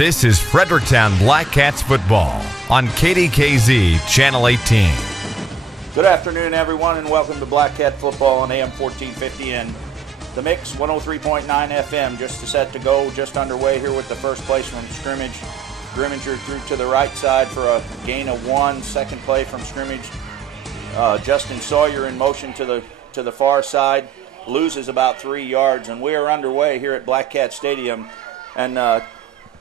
This is Fredericktown Black Cats football on KDKZ Channel 18. Good afternoon, everyone, and welcome to Black Cat football on AM 1450 and the Mix 103.9 FM. Just set to go, just underway here with the first place from scrimmage. Grimminger through to the right side for a gain of 1. Second play from scrimmage. Justin Sawyer in motion to the far side, loses about 3 yards, and we are underway here at Black Cat Stadium, and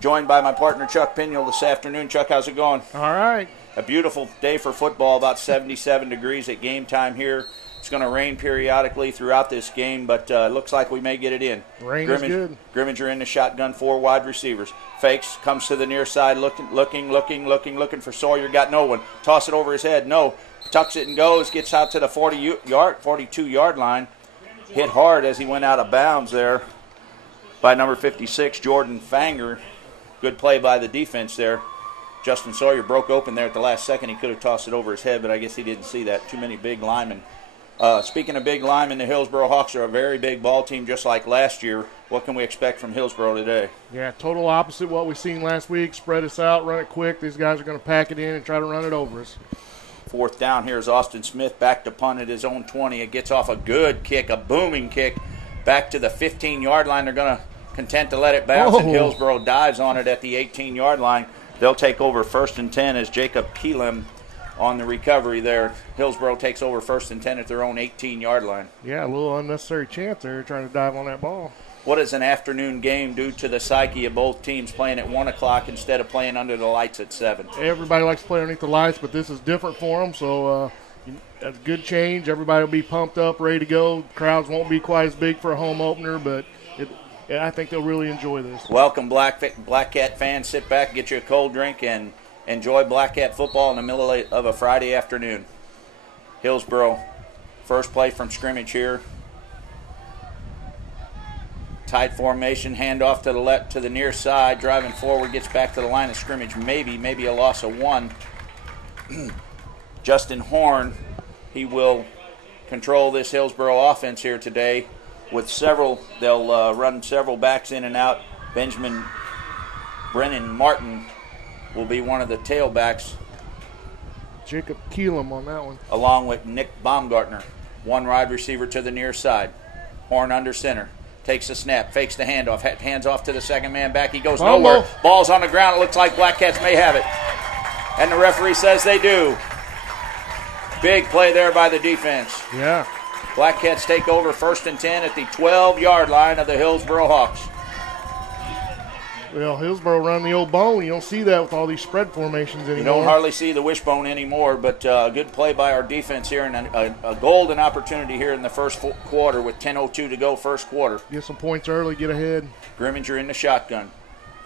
joined by my partner Chuck Piniel this afternoon. Chuck, how's it going? All right. A beautiful day for football, about 77 degrees at game time here. It's going to rain periodically throughout this game, but it looks like we may get it in. Rain is good. Grimminger in the shotgun, 4 wide receivers. Fakes, comes to the near side, looking for Sawyer. Got no one. Toss it over his head. No. Tucks it and goes. Gets out to the 42-yard line. Hit hard as he went out of bounds there by number 56, Jordan Fanger. Good play by the defense there. Justin Sawyer broke open there at the last second. He could have tossed it over his head, but I guess he didn't see that. Too many big linemen. Speaking of big linemen, the Hillsboro Hawks are a very big ball team just like last year. What can we expect from Hillsboro today? Yeah, total opposite what we seen last week. Spread us out, run it quick. These guys are going to pack it in and try to run it over us. Fourth down here is Austin Smith back to punt at his own 20. It gets off a good kick, a booming kick, back to the 15-yard line. They're going to content to let it bounce, and Hillsboro dives on it at the 18-yard line. They'll take over 1st and 10 as Jacob Keelam on the recovery there. Hillsboro takes over 1st and 10 at their own 18-yard line. Yeah, a little unnecessary chance there trying to dive on that ball. What does an afternoon game do to the psyche of both teams playing at 1 o'clock instead of playing under the lights at 7? Everybody likes to play underneath the lights, but this is different for them, so a good change. Everybody will be pumped up, ready to go. Crowds won't be quite as big for a home opener, but I think they'll really enjoy this. Welcome, Black Cat fans. Sit back, get you a cold drink, and enjoy Black Cat football in the middle of a Friday afternoon. Hillsboro, first play from scrimmage here. Tight formation, handoff to the near side, driving forward, gets back to the line of scrimmage. Maybe a loss of 1. Justin Horn, he will control this Hillsboro offense here today. They'll run several backs in and out. Brennan Martin will be one of the tailbacks. Jacob Keelam on that one. Along with Nick Baumgartner. 1 wide receiver to the near side. Horn under center. Takes a snap, fakes the handoff, hands off to the second man back. He goes nowhere. Ball's on the ground. It looks like Black Cats may have it. And the referee says they do. Big play there by the defense. Yeah. Black Cats take over 1st and 10 at the 12-yard line of the Hillsboro Hawks. Well, Hillsboro run the old bone. You don't see that with all these spread formations anymore. You don't hardly see the wishbone anymore, but a good play by our defense here, and a golden opportunity here in the first quarter with 10:02 to go first quarter. Get some points early, get ahead. Grimminger in the shotgun.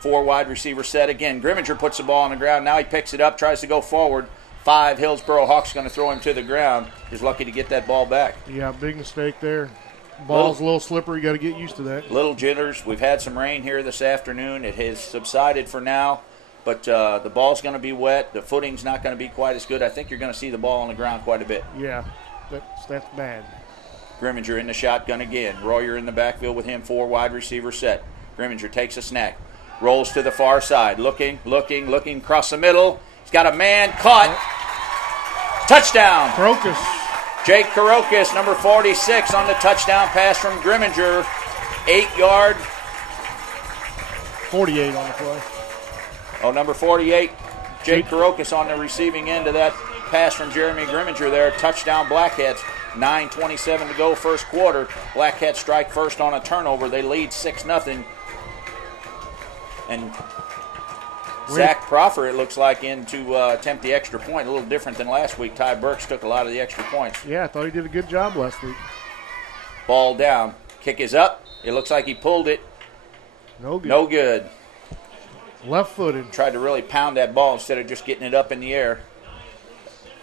4 wide receiver set again. Grimminger puts the ball on the ground. Now he picks it up, tries to go forward. 5 Hillsboro Hawks going to throw him to the ground. He's lucky to get that ball back. Yeah, big mistake there. Ball's a little slippery. You got to get used to that. Little jitters. We've had some rain here this afternoon. It has subsided for now, but the ball's going to be wet. The footing's not going to be quite as good. I think you're going to see the ball on the ground quite a bit. Yeah, that's bad. Grimminger in the shotgun again. Royer in the backfield with him. 4 wide receiver set. Grimminger takes a snack. Rolls to the far side. Looking across the middle. He's got a man caught. Touchdown. Crocus. Jake Karokis, number 46, on the touchdown pass from Grimminger. 8-yard. 48 on the play. Oh, number 48, Jake Karokis on the receiving end of that pass from Jeremy Grimminger there. Touchdown Black Cats. 9:27 to go first quarter. Black Cats strike first on a turnover. They lead 6-0. And Zach Proffer, it looks like, in to attempt the extra point. A little different than last week. Ty Burks took a lot of the extra points. Yeah, I thought he did a good job last week. Ball down. Kick is up. It looks like he pulled it. No good. No good. Left-footed. Tried to really pound that ball instead of just getting it up in the air.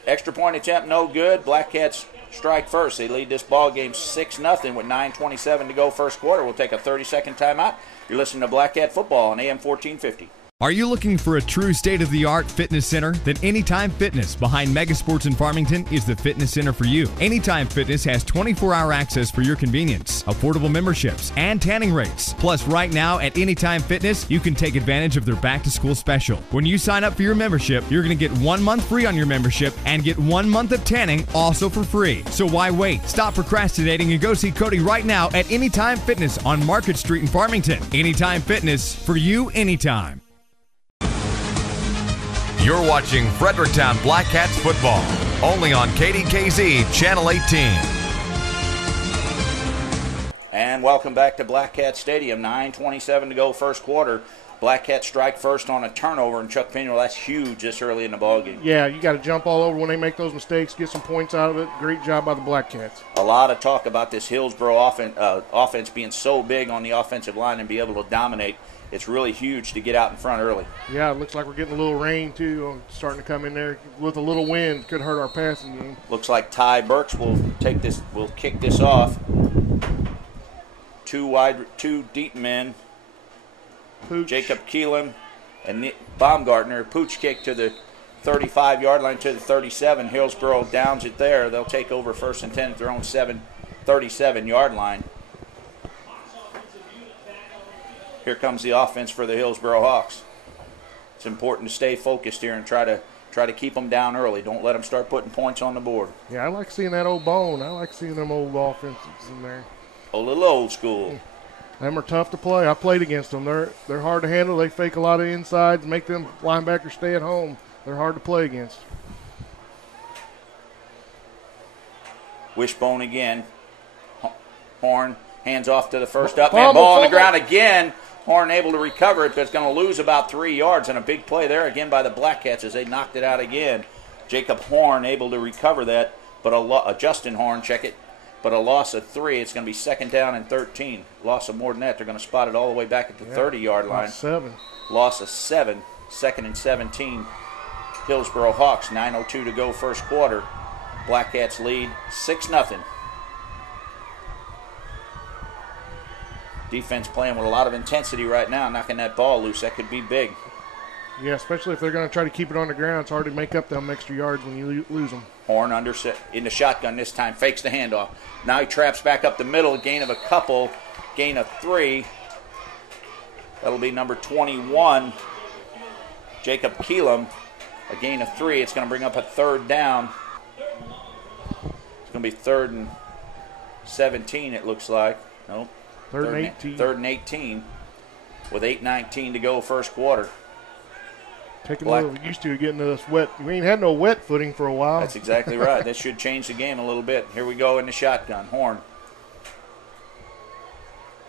Extra point attempt, no good. Black Cats strike first. They lead this ball game 6-0 with 9:27 to go first quarter. We'll take a 30-second timeout. You're listening to Black Cat Football on AM 1450. Are you looking for a true state-of-the-art fitness center? Then Anytime Fitness behind Megasports in Farmington is the fitness center for you. Anytime Fitness has 24-hour access for your convenience, affordable memberships, and tanning rates. Plus, right now at Anytime Fitness, you can take advantage of their back-to-school special. When you sign up for your membership, you're going to get 1 month free on your membership and get 1 month of tanning also for free. So why wait? Stop procrastinating and go see Cody right now at Anytime Fitness on Market Street in Farmington. Anytime Fitness, for you anytime. You're watching Fredericktown Black Cats football, only on KDKZ Channel 18. And welcome back to Black Cat Stadium. 9:27 to go, first quarter. Black Cats strike first on a turnover, and Chuck Pinion, that's huge this early in the ballgame. Yeah, you got to jump all over when they make those mistakes, get some points out of it. Great job by the Black Cats. A lot of talk about this Hillsboro offense being so big on the offensive line and be able to dominate. It's really huge to get out in front early. Yeah, it looks like we're getting a little rain, too, starting to come in there. With a little wind, could hurt our passing game. Looks like Ty Burks will kick this off. Two deep men. Pooch. Jacob Keelan and Nick Baumgartner. Pooch kick to the 35-yard line to the 37. Hillsboro downs it there. They'll take over 1st and 10 at their own 37-yard line. Here comes the offense for the Hillsboro Hawks. It's important to stay focused here and try to keep them down early. Don't let them start putting points on the board. Yeah, I like seeing that old bone. I like seeing them old offenses in there. A little old school. Them are tough to play. I played against them. They're hard to handle. They fake a lot of insides, make them linebackers stay at home. They're hard to play against. Wishbone again. Horn hands off to the first up man. Ball on the ground again. Horn able to recover it, but it's going to lose about 3 yards. And a big play there again by the Black Cats as they knocked it out again. Jacob Horn able to recover that, but Justin Horn, check it. But a loss of 3. It's going to be 2nd down and 13. Loss of more than that. They're going to spot it all the way back at the 30-yard line. Loss of 7. 2nd and 17. Hillsboro Hawks. 9:02 to go, first quarter. Black Cats lead 6-0. Defense playing with a lot of intensity right now, knocking that ball loose. That could be big. Yeah, especially if they're going to try to keep it on the ground. It's hard to make up them extra yards when you lose them. Horn in the shotgun this time, fakes the handoff. Now he traps back up the middle, gain of 3. That'll be number 21, Jacob Keelam, a gain of 3. It's going to bring up a 3rd down. It's going to be 3rd and 17, it looks like. Nope. 3rd and 18. 3rd and 18 with 8:19 to go, first quarter. Taking a little used to getting this wet. We ain't had no wet footing for a while. That's exactly right. That should change the game a little bit. Here we go in the shotgun. Horn.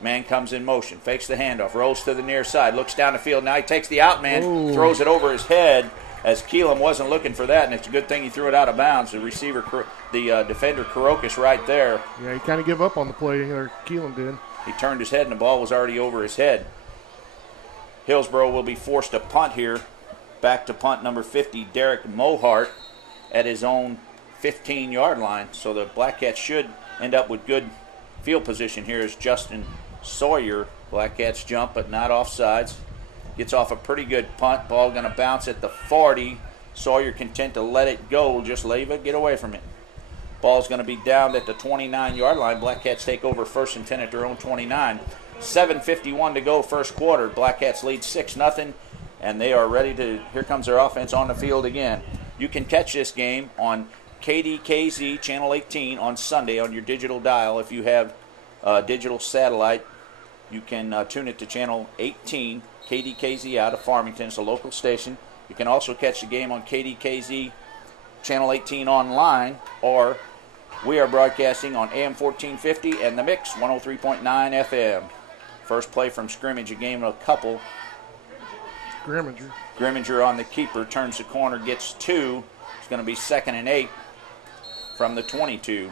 Man comes in motion. Fakes the handoff. Rolls to the near side. Looks down the field. Now he takes the out man. Ooh. Throws it over his head as Keelam wasn't looking for that. And it's a good thing he threw it out of bounds. The defender, Karokas, right there. Yeah, he kind of gave up on the play there. Keelam did. He turned his head and the ball was already over his head. Hillsboro will be forced to punt here. Back to punt number 50, Derek Mohart, at his own 15-yard line. So the Black Cats should end up with good field position here as Justin Sawyer. Black Cats jump, but not offsides. Gets off a pretty good punt. Ball going to bounce at the 40. Sawyer content to let it go. Just leave it, get away from it. Ball's going to be down at the 29-yard line. Black Cats take over 1st and 10 at their own 29. 7:51 to go, first quarter. Black Cats lead 6-0. And they are ready to, here comes their offense on the field again. You can catch this game on KDKZ Channel 18 on Sunday on your digital dial. If you have digital satellite, you can tune it to Channel 18, KDKZ out of Farmington. It's a local station. You can also catch the game on KDKZ Channel 18 online, or we are broadcasting on AM 1450 and The Mix 103.9 FM. First play from scrimmage, a game of a couple. Grimminger on the keeper, turns the corner, gets 2. It's going to be 2nd and 8 from the 22.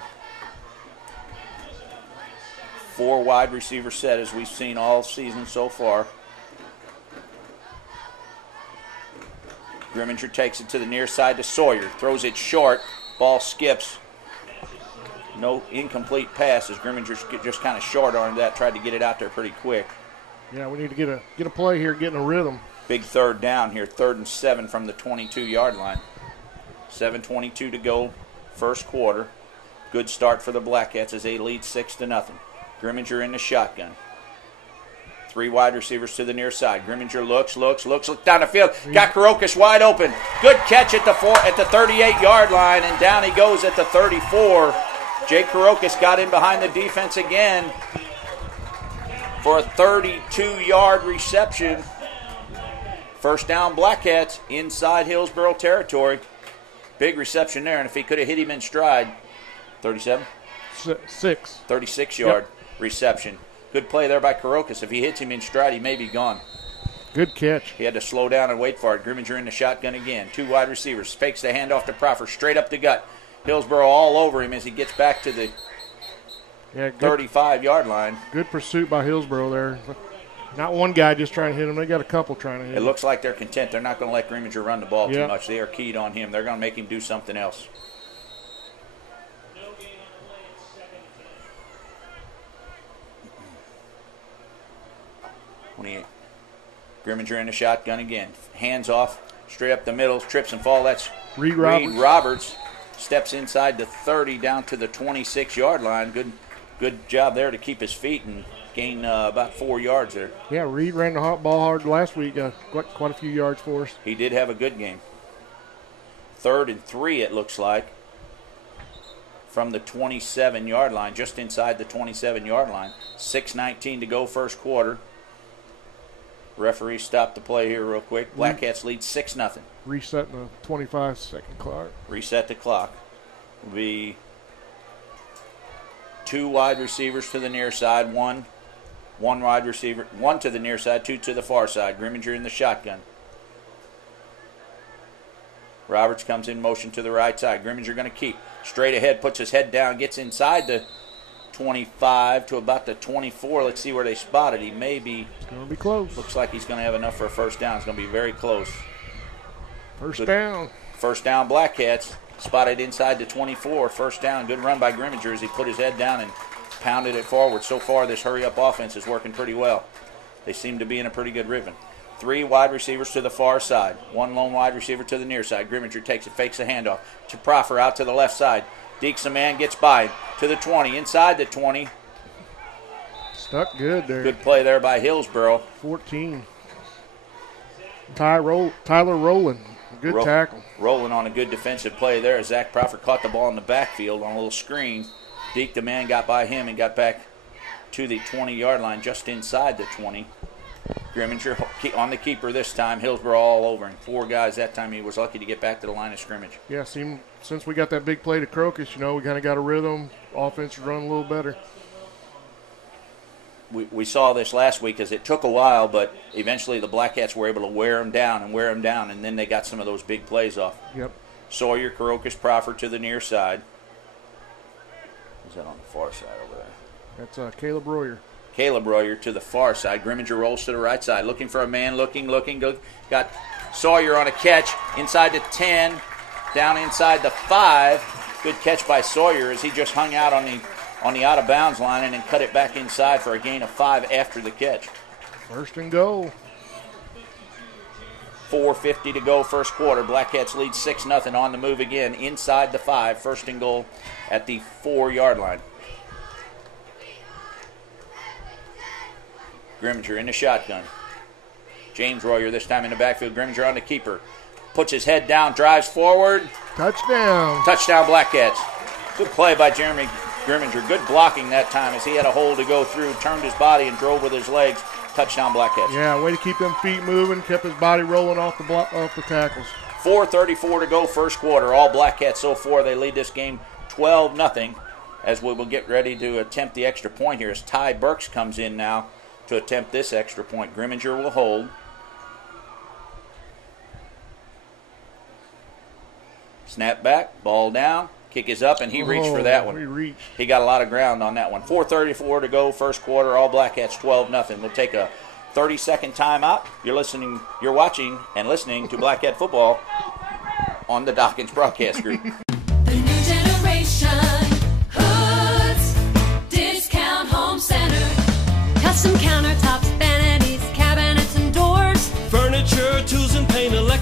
4 wide receiver set as we've seen all season so far. Grimminger takes it to the near side to Sawyer. Throws it short. Ball skips. No incomplete pass as Grimminger's just kind of short-armed that. Tried to get it out there pretty quick. Yeah, we need to get a play here, get in a rhythm. Big third down here, 3rd and 7 from the 22-yard line. 7:22 to go, first quarter. Good start for the Black Cats as they lead 6-0. Grimminger in the shotgun. 3 wide receivers to the near side. Grimminger looks down the field. Got Karokas wide open. Good catch at the 38-yard line, and down he goes at the 34. Jake Karokas got in behind the defense again for a 32-yard reception. First down, Black Cats inside Hillsboro territory. Big reception there, and if he could have hit him in stride, 37? 36-yard reception. Good play there by Karokas. If he hits him in stride, he may be gone. Good catch. He had to slow down and wait for it. Grimminger in the shotgun again. 2 wide receivers. Fakes the handoff to Proffer. Straight up the gut. Hillsboro all over him as he gets back to the 35-yard line. Good pursuit by Hillsboro there. Not one guy just trying to hit him. They got a couple trying to hit him. It looks like they're content. They're not going to let Grimminger run the ball too much. They are keyed on him. They're going to make him do something else. Grimminger in the shotgun again. Hands off, straight up the middle, trips and fall. That's Reed Roberts. Steps inside the 30 down to the 26-yard line. Good job there to keep his feet and gain about 4 yards there. Yeah, Reed ran the hot ball hard last week. Quite a few yards for us. He did have a good game. 3rd and 3, it looks like, from the 27-yard line, just inside the 27-yard line. 6:19 to go, first quarter. Referee stopped the play here real quick. Black Cats lead 6-0. Resetting the 25-second clock. Reset the clock. Will be 2 wide receivers to the near side, one wide receiver, 1 to the near side, 2 to the far side. Grimminger in the shotgun. Roberts comes in motion to the right side. Grimminger going to keep. Straight ahead, puts his head down, gets inside the 25 to about the 24. Let's see where they spotted. He may be. It's going to be close. Looks like he's going to have enough for a first down. It's going to be very close. First down. First down, Black Cats. Spotted inside the 24. First down. Good run by Grimminger as he put his head down and pounded it forward. So far, this hurry-up offense is working pretty well. They seem to be in a pretty good rhythm. 3 wide receivers to the far side. 1 lone wide receiver to the near side. Grimminger takes it, fakes a handoff to Proffer out to the left side. Dekes a man, gets by him to the 20, inside the 20. Stuck good there. Good play there by Hillsboro. 14. Tyler Rowland, good tackle. Rolling on a good defensive play there. Zach Proffer caught the ball in the backfield on a little screen. Dekes the man, got by him and got back to the 20-yard line, just inside the 20. Grimminger on the keeper this time. Hillsboro all over him. 4 guys that time. He was lucky to get back to the line of scrimmage. Yeah, since we got that big play to Crocus, we kind of got a rhythm. Offense is running a little better. We saw this last week as it took a while, but eventually the Black Cats were able to wear them down, and then they got some of those big plays off. Yep. Sawyer, Karokas, Proffer to the near side. Who's that on the far side over there? That's Caleb Royer. Caleb Royer to the far side. Grimminger rolls to the right side, looking for a man, looking. Got Sawyer on a catch inside the 10, down inside the 5. Good catch by Sawyer as he just hung out on the out-of-bounds line and then cut it back inside for a gain of 5 after the catch. First and goal. 4:50 to go, first quarter. Black Cats lead 6-0 on the move again inside the 5. First and goal at the 4-yard line. Grimminger in the shotgun. James Royer this time in the backfield. Grimminger on the keeper. Puts his head down, drives forward. Touchdown. Touchdown, Black Cats. Good play by Jeremy Grimminger. Good blocking that time as he had a hole to go through, turned his body and drove with his legs. Touchdown, Black Cats. Yeah, way to keep them feet moving, kept his body rolling off the tackles. 4:34 to go, first quarter. All Black Cats so far. They lead this game 12-0 as we will get ready to attempt the extra point here as Ty Burks comes in now to attempt this extra point. Grimminger will hold. Snap back, ball down, kick is up, and he reached for that one. He got a lot of ground on that one. 4:34 to go, first quarter. All Black Cats 12-0. We'll take a 30-second timeout. You're watching and listening to Black Cat football on the Dawkins Broadcast Group. The new generation, Hoods Discount Home Center. Custom countertops, vanities, cabinets, and doors. Furniture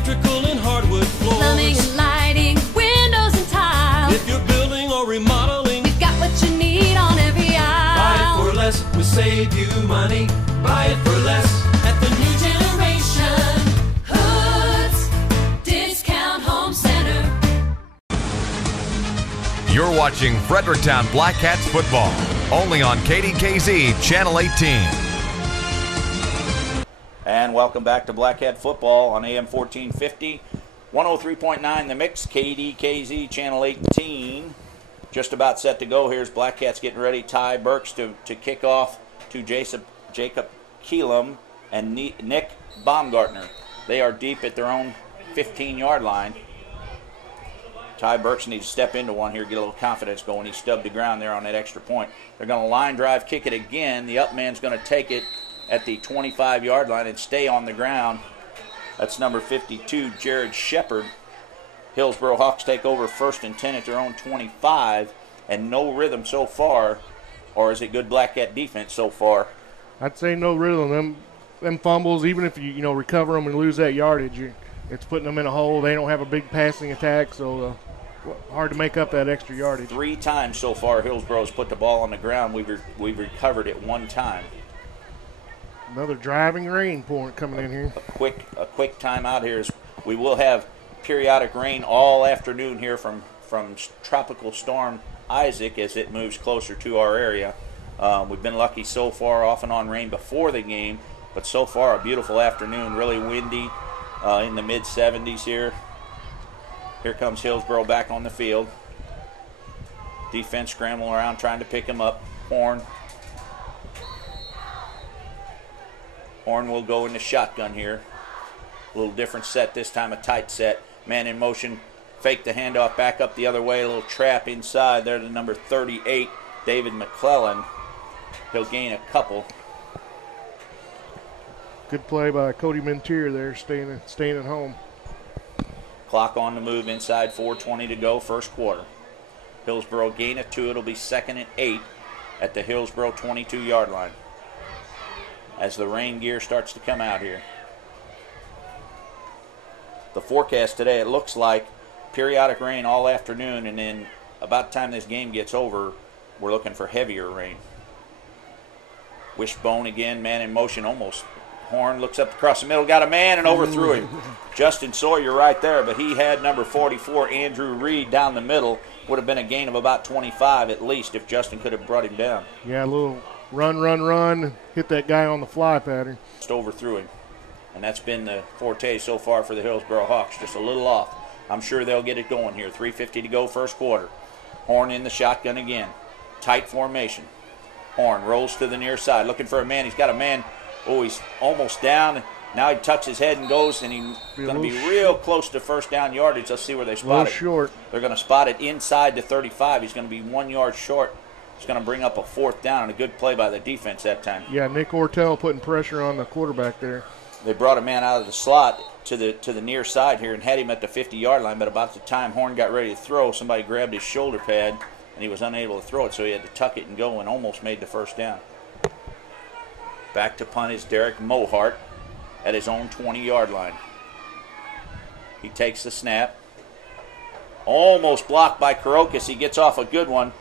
electrical and hardwood floors. Plumbing and lighting, windows and tile. If you're building or remodeling, We've got what you need on every buy aisle. it for less, we save you money. Buy it for less at the New generation, Hoods Discount Home Center. You're watching Fredericktown Black Cats football, only on KDKZ Channel 18. And welcome back to Black Cat football on AM 1450, 103.9 The Mix, KDKZ Channel 18. Just about set to go. Here's Black Cats getting ready. Ty Burks to kick off to Jacob Keelam and Nick Baumgartner. They are deep at their own 15-yard line. Ty Burks needs to step into one here, get a little confidence going. He stubbed the ground there on that extra point. They're going to line drive, kick it again. The up man's going to take it at the 25-yard line and stay on the ground. That's number 52, Jared Shepard. Hillsboro Hawks take over 1st and 10 at their own 25, and no rhythm so far. Or is it good Black Cat defense so far? I'd say no rhythm. Them fumbles, even if you recover them and lose that yardage, it's putting them in a hole. They don't have a big passing attack, so hard to make up that extra yardage. 3 times so far Hillsboro's put the ball on the ground. We've recovered it 1 time. Another driving rain point coming in here. A quick timeout here is we will have periodic rain all afternoon here from Tropical Storm Isaac as it moves closer to our area. We've been lucky so far, off and on rain before the game, but so far a beautiful afternoon, really windy, in the mid-70s here. Here comes Hillsboro back on the field. Defense scrambling around trying to pick him up. Horn will go in the shotgun here. A little different set this time, a tight set. Man in motion, fake the handoff, back up the other way, a little trap inside there to number 38, David McClellan. He'll gain a couple. Good play by Cody Mintier there, staying at home. Clock on the move inside, 4:20 to go, first quarter. Hillsboro gain of 2. It'll be 2nd and 8 at the Hillsboro 22-yard line as the rain gear starts to come out here. The forecast today, it looks like periodic rain all afternoon, and then about the time this game gets over, we're looking for heavier rain. Wishbone again, man in motion almost. Horn looks up across the middle, got a man and overthrew him. Justin Sawyer right there, but he had number 44, Andrew Reed, down the middle. Would have been a gain of about 25 at least if Justin could have brought him down. Yeah, a little run, hit that guy on the fly pattern. Just overthrew him. And that's been the forte so far for the Hillsboro Hawks, just a little off. I'm sure they'll get it going here. 3:50 to go, first quarter. Horn in the shotgun again. Tight formation. Horn rolls to the near side, looking for a man. He's got a man. Oh, he's almost down. Now he tucks his head and goes, and he's going to be real close to first down yardage. Let's see where they spot it. Short. They're going to spot it inside the 35. He's going to be 1 yard short. It's going to bring up a 4th down, and a good play by the defense that time. Yeah, Nick Ortell putting pressure on the quarterback there. They brought a man out of the slot to the near side here and had him at the 50-yard line, but about the time Horn got ready to throw, somebody grabbed his shoulder pad, and he was unable to throw it, so he had to tuck it and go and almost made the first down. Back to punt is Derek Mohart at his own 20-yard line. He takes the snap. Almost blocked by Karokas. He gets off a good one.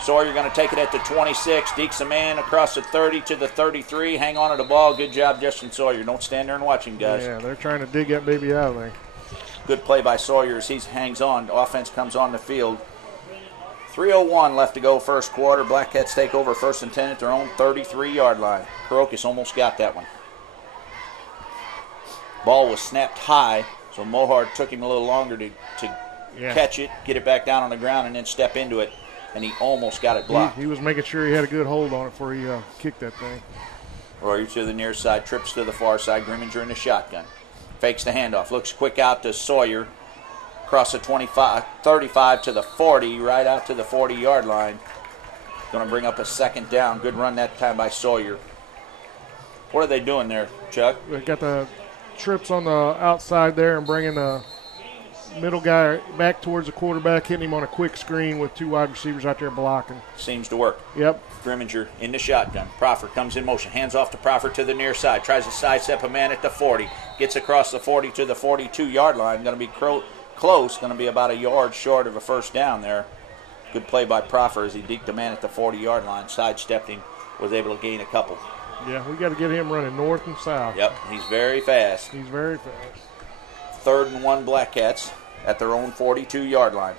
Sawyer going to take it at the 26. Dekes a man across the 30 to the 33. Hang on to the ball. Good job, Justin Sawyer. Don't stand there and watch him, guys. Yeah, they're trying to dig that baby out of there. Good play by Sawyer as he hangs on. Offense comes on the field. 3:01 left to go, first quarter. Black Cats take over 1st and 10 at their own 33-yard line. Karokas almost got that one. Ball was snapped high, so Mohart took him a little longer to catch it, get it back down on the ground, and then step into it. And he almost got it blocked. He was making sure he had a good hold on it before he kicked that thing. Rory to the near side, trips to the far side. Grimminger in the shotgun. Fakes the handoff. Looks quick out to Sawyer. Across the 35 to the 40, right out to the 40-yard line. Going to bring up a 2nd down. Good run that time by Sawyer. What are they doing there, Chuck? They got the trips on the outside there and bringing middle guy back towards the quarterback, hitting him on a quick screen with 2 wide receivers out there blocking. Seems to work. Yep. Grimminger in the shotgun. Proffer comes in motion. Hands off to Proffer to the near side. Tries to sidestep a man at the 40. Gets across the 40 to the 42-yard line. Going to be close. Going to be about a yard short of a first down there. Good play by Proffer as he deked a man at the 40-yard line. Sidestepped him. Was able to gain a couple. Yeah, we got to get him running north and south. Yep, he's very fast. He's very fast. 3rd and 1 Black Cats at their own 42-yard line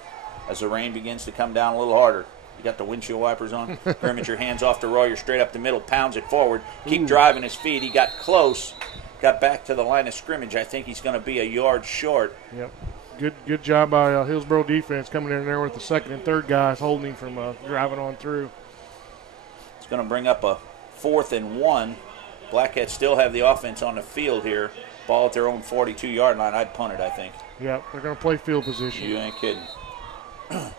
as the rain begins to come down a little harder. You got the windshield wipers on. Grimminger hands off to Royer straight up the middle, pounds it forward. Keep driving his feet. He got close, got back to the line of scrimmage. I think he's going to be a yard short. Yep. Good job by Hillsboro defense coming in there with the 2nd and 3rd guys holding him from driving on through. It's going to bring up a 4th and 1. Black Cats still have the offense on the field here. Ball at their own 42-yard line. I'd punt it, I think. Yep, they're going to play field position. You ain't kidding.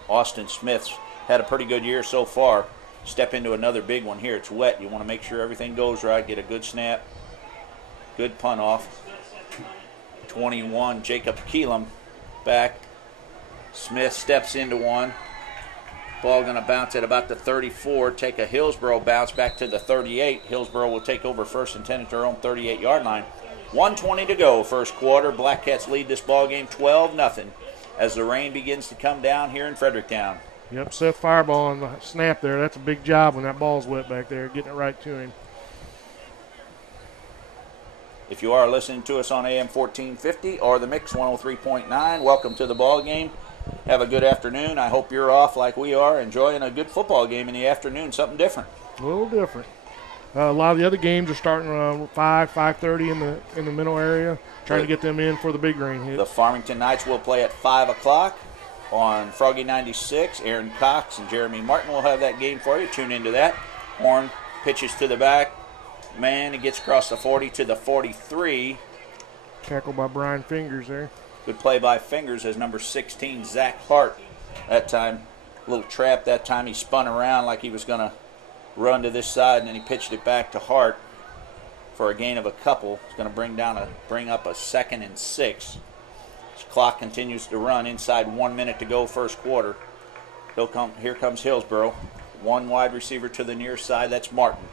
Austin Smith's had a pretty good year so far. Step into another big one here. It's wet. You want to make sure everything goes right. Get a good snap. Good punt off. 21, Jacob Keelam back. Smith steps into one. Ball going to bounce at about the 34. Take a Hillsboro bounce back to the 38. Hillsboro will take over 1st and 10 at their own 38-yard line. 1:20 to go, first quarter. Black Cats lead this ball game 12-0 as the rain begins to come down here in Fredericktown. Yep, Seth Fireball on the snap there. That's a big job when that ball's wet back there, getting it right to him. If you are listening to us on AM 1450 or the Mix 103.9, welcome to the ball game. Have a good afternoon. I hope you're off like we are, enjoying a good football game in the afternoon, something different. A little different. A lot of the other games are starting around 5:30 in the middle area, trying to get them in for the big rain hit. The Farmington Knights will play at 5 o'clock on Froggy 96. Aaron Cox and Jeremy Martin will have that game for you. Tune into that. Horn pitches to the back. Man, he gets across the 40 to the 43. Tackled by Brian Fingers there. Good play by Fingers as number 16, Zach Hart. That time, a little trap that time. He spun around like he was going to run to this side, and then he pitched it back to Hart for a gain of a couple. It's going to bring up a 2nd and 6. This clock continues to run. Inside 1 minute to go, first quarter. Here comes Hillsboro. 1 wide receiver to the near side. That's Martin.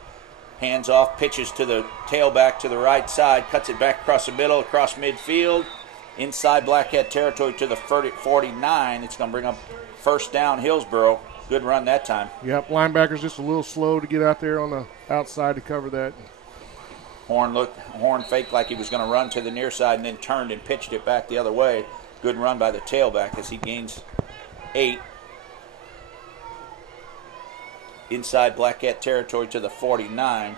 Hands off, pitches to the tailback to the right side, cuts it back across the middle, across midfield. Inside Black Cat territory to the 49. It's going to bring up first down Hillsboro. Good run that time. Yep, linebacker's just a little slow to get out there on the outside to cover that. Horn faked like he was going to run to the near side and then turned and pitched it back the other way. Good run by the tailback as he gains 8. Inside Black Cat territory to the 49.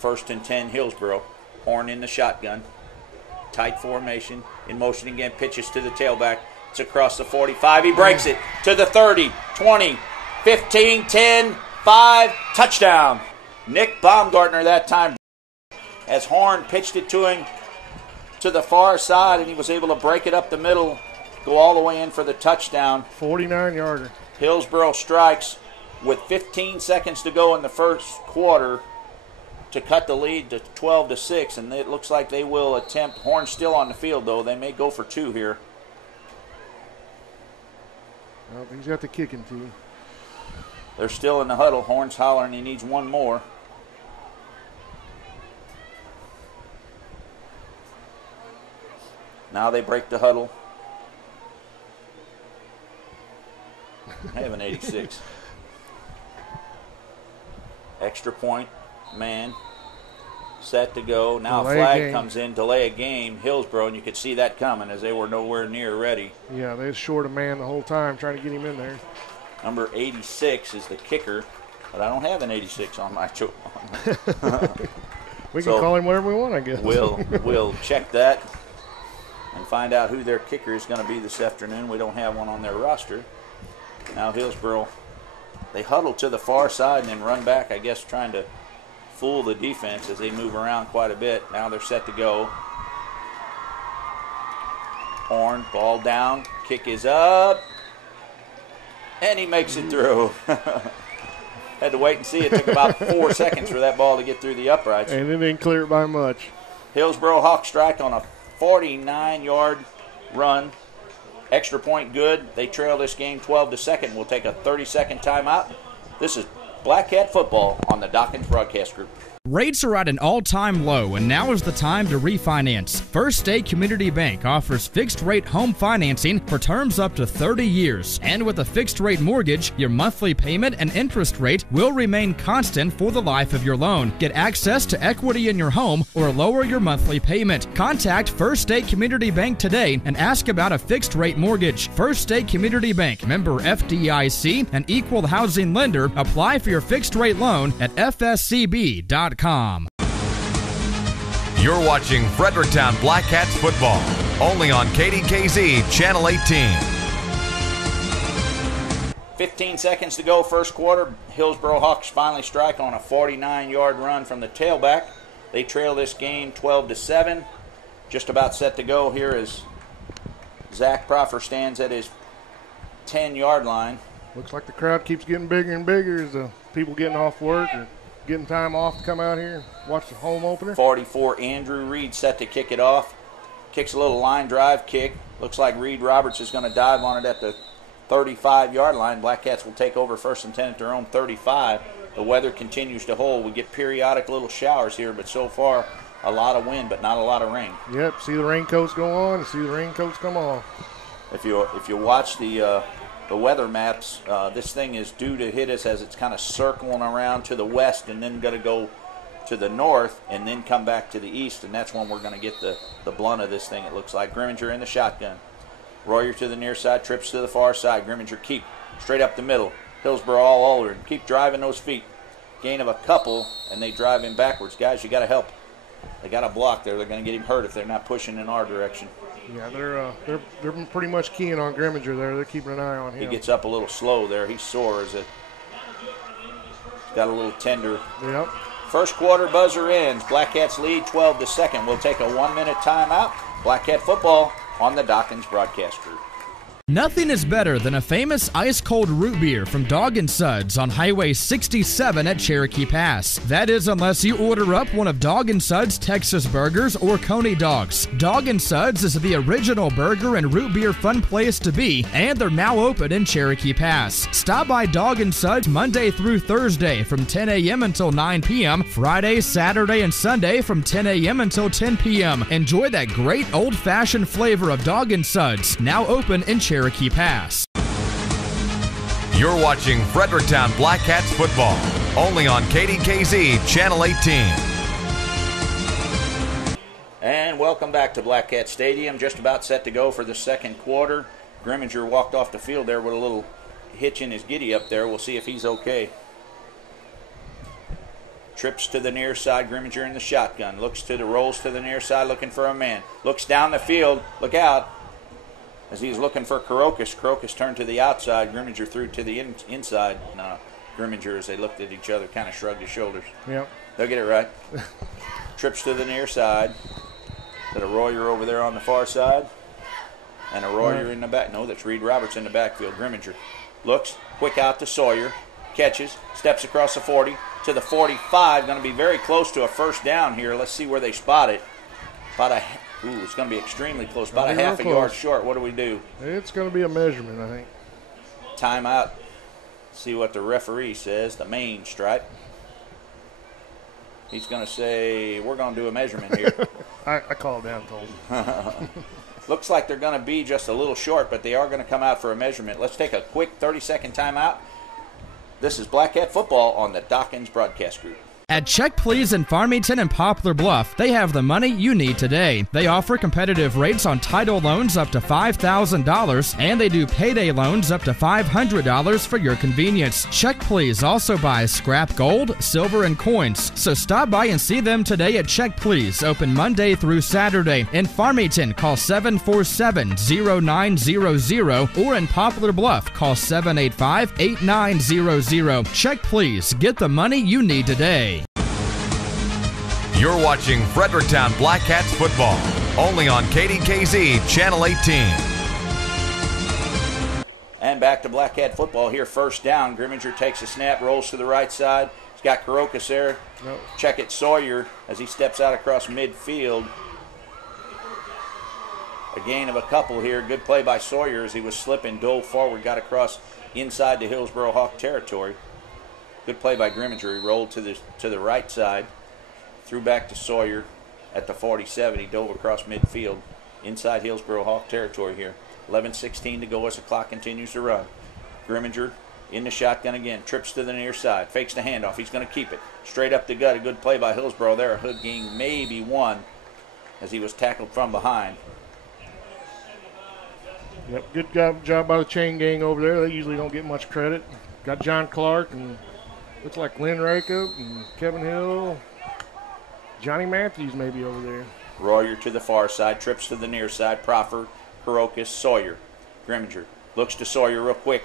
1st and 10 Hillsboro. Horn in the shotgun. Tight formation. In motion again. Pitches to the tailback. It's across the 45. He breaks it to the 30, 20, 15, 10, 5. Touchdown. Nick Baumgartner that time. As Horn pitched it to him to the far side, and he was able to break it up the middle, go all the way in for the touchdown. 49-yarder. Hillsboro strikes with 15 seconds to go in the first quarter to cut the lead to 12-6, and it looks like they will attempt. Horn's still on the field, though. They may go for 2 here. Well, he's got the kicking team. They're still in the huddle. Horn's hollering he needs 1 more. Now they break the huddle. I have an 86. Extra point, man. Set to go. Now Delay a flag game. comes in, delay a game, Hillsboro, and you could see that coming as they were nowhere near ready. Yeah, they was short a man the whole time trying to get him in there. Number 86 is the kicker, but I don't have an 86 on my We can call him whatever we want, I guess. We'll check that and find out who their kicker is going to be this afternoon. We don't have one on their roster. Now Hillsboro, they huddle to the far side and then run back, I guess, trying to fool the defense as they move around quite a bit. Now they're set to go. Horn, ball down, kick is up, and he makes it through. Had to wait and see. It took about 4 seconds for that ball to get through the uprights. And it didn't clear it by much. Hillsboro Hawk strike on a 49-yard run. Extra point good. They trail this game 12-2. We'll take a 30-second timeout. This is Black Cat football on the Dawkins Broadcast Group. Rates are at an all-time low, and now is the time to refinance. First State Community Bank offers fixed-rate home financing for terms up to 30 years. And with a fixed-rate mortgage, your monthly payment and interest rate will remain constant for the life of your loan. Get access to equity in your home or lower your monthly payment. Contact First State Community Bank today and ask about a fixed-rate mortgage. First State Community Bank, member FDIC, an equal housing lender. Apply for your fixed-rate loan at fscb.com. You're watching Fredericktown Black Cats football, only on KDKZ Channel 18. 15 seconds to go, first quarter. Hillsboro Hawks finally strike on a 49-yard run from the tailback. They trail this game 12-7. Just about set to go here as Zach Proffer stands at his 10-yard line. Looks like the crowd keeps getting bigger and bigger as the people getting off work or getting time off to come out here and watch the home opener. 44, Andrew Reed set to kick it off. Kicks a little line drive kick. Looks like Reed Roberts is going to dive on it at the 35-yard line. Black Cats will take over 1st and 10 at their own 35. The weather continues to hold. We get periodic little showers here, but so far a lot of wind, but not a lot of rain. Yep, see the raincoats go on and see the raincoats come off. If you watch the weather maps, this thing is due to hit us as it's kind of circling around to the west and then going to go to the north and then come back to the east, and that's when we're going to get the blunt of this thing, it looks like. Grimminger in the shotgun. Royer to the near side, trips to the far side. Grimminger keep straight up the middle. Hillsboro all over and keep driving those feet. Gain of a couple, and they drive him backwards. Guys, you got to help. They got a block there. They're going to get him hurt if they're not pushing in our direction. Yeah, they're pretty much keying on Grimminger there. They're keeping an eye on him. He gets up a little slow there. He's sore as it. He's got a little tender. Yep. First quarter buzzer ends. Black Cats lead 12-2. We'll take a 1-minute timeout. Black Cat football on the Dawkins Broadcast Group. Nothing is better than a famous ice-cold root beer from Dog & Suds on Highway 67 at Cherokee Pass. That is, unless you order up one of Dog & Suds Texas burgers or Coney dogs. Dog & Suds is the original burger and root beer fun place to be, and they're now open in Cherokee Pass. Stop by Dog & Suds Monday through Thursday from 10 a.m. until 9 p.m., Friday, Saturday, and Sunday from 10 a.m. until 10 p.m. Enjoy that great old-fashioned flavor of Dog & Suds, now open in Cherokee Pass. You're watching Fredericktown Black Cats football, only on KDKZ Channel 18. And welcome back to Black Cat Stadium. Just about set to go for the second quarter. Grimminger walked off the field there with a little hitch in his giddy up there. We'll see if he's okay. Trips to the near side. Grimminger in the shotgun. Rolls to the near side looking for a man. Looks down the field. Look out. As he's looking for Karokas. Karokas turned to the outside. Grimminger threw to the inside. No, Grimminger, as they looked at each other, kind of shrugged his shoulders. Yep. They'll get it right. Trips to the near side. Got a Royer over there on the far side. And a Royer in the back. No, that's Reed Roberts in the backfield. Grimminger looks. Quick out to Sawyer. Catches. Steps across the 40 to the 45. Going to be very close to a first down here. Let's see where they spot it. It's going to be extremely close. About a half a yard short. What do we do? It's going to be a measurement, I think. Timeout. See what the referee says. The main stripe. He's going to say, we're going to do a measurement here. I called down, told him. Looks like they're going to be just a little short, but they are going to come out for a measurement. Let's take a quick 30-second timeout. This is Black Cat football on the Dawkins Broadcast Group. At Check Please in Farmington and Poplar Bluff, they have the money you need today. They offer competitive rates on title loans up to $5,000, and they do payday loans up to $500 for your convenience. Check Please also buys scrap gold, silver, and coins. So stop by and see them today at Check Please, open Monday through Saturday. In Farmington, call 747-0900, or in Poplar Bluff, call 785-8900. Check Please. Get the money you need today. You're watching Fredericktown Black Cats football, only on KDKZ Channel 18. And back to Black Cat football here. First down. Grimminger takes a snap, rolls to the right side. He's got Karokas there. Nope. Check it, Sawyer, as he steps out across midfield. gain of a couple here. Good play by Sawyer as he was slipping, dove forward, got across inside the Hillsboro Hawk territory. Good play by Grimminger. He rolled to the right side, threw back to Sawyer at the 47. He dove across midfield inside Hillsboro Hawk territory here. 11:16 to go as the clock continues to run. Grimminger in the shotgun again, trips to the near side, fakes the handoff. He's going to keep it straight up the gut. A good play by Hillsboro there. A hood gain, maybe one, as he was tackled from behind. Yep, good job by the chain gang over there. They usually don't get much credit. Got John Clark and looks like Lynn Rakob and Kevin Hill. Johnny Matthews maybe over there. Royer to the far side, trips to the near side. Proffer, Karokas, Sawyer. Grimminger looks to Sawyer real quick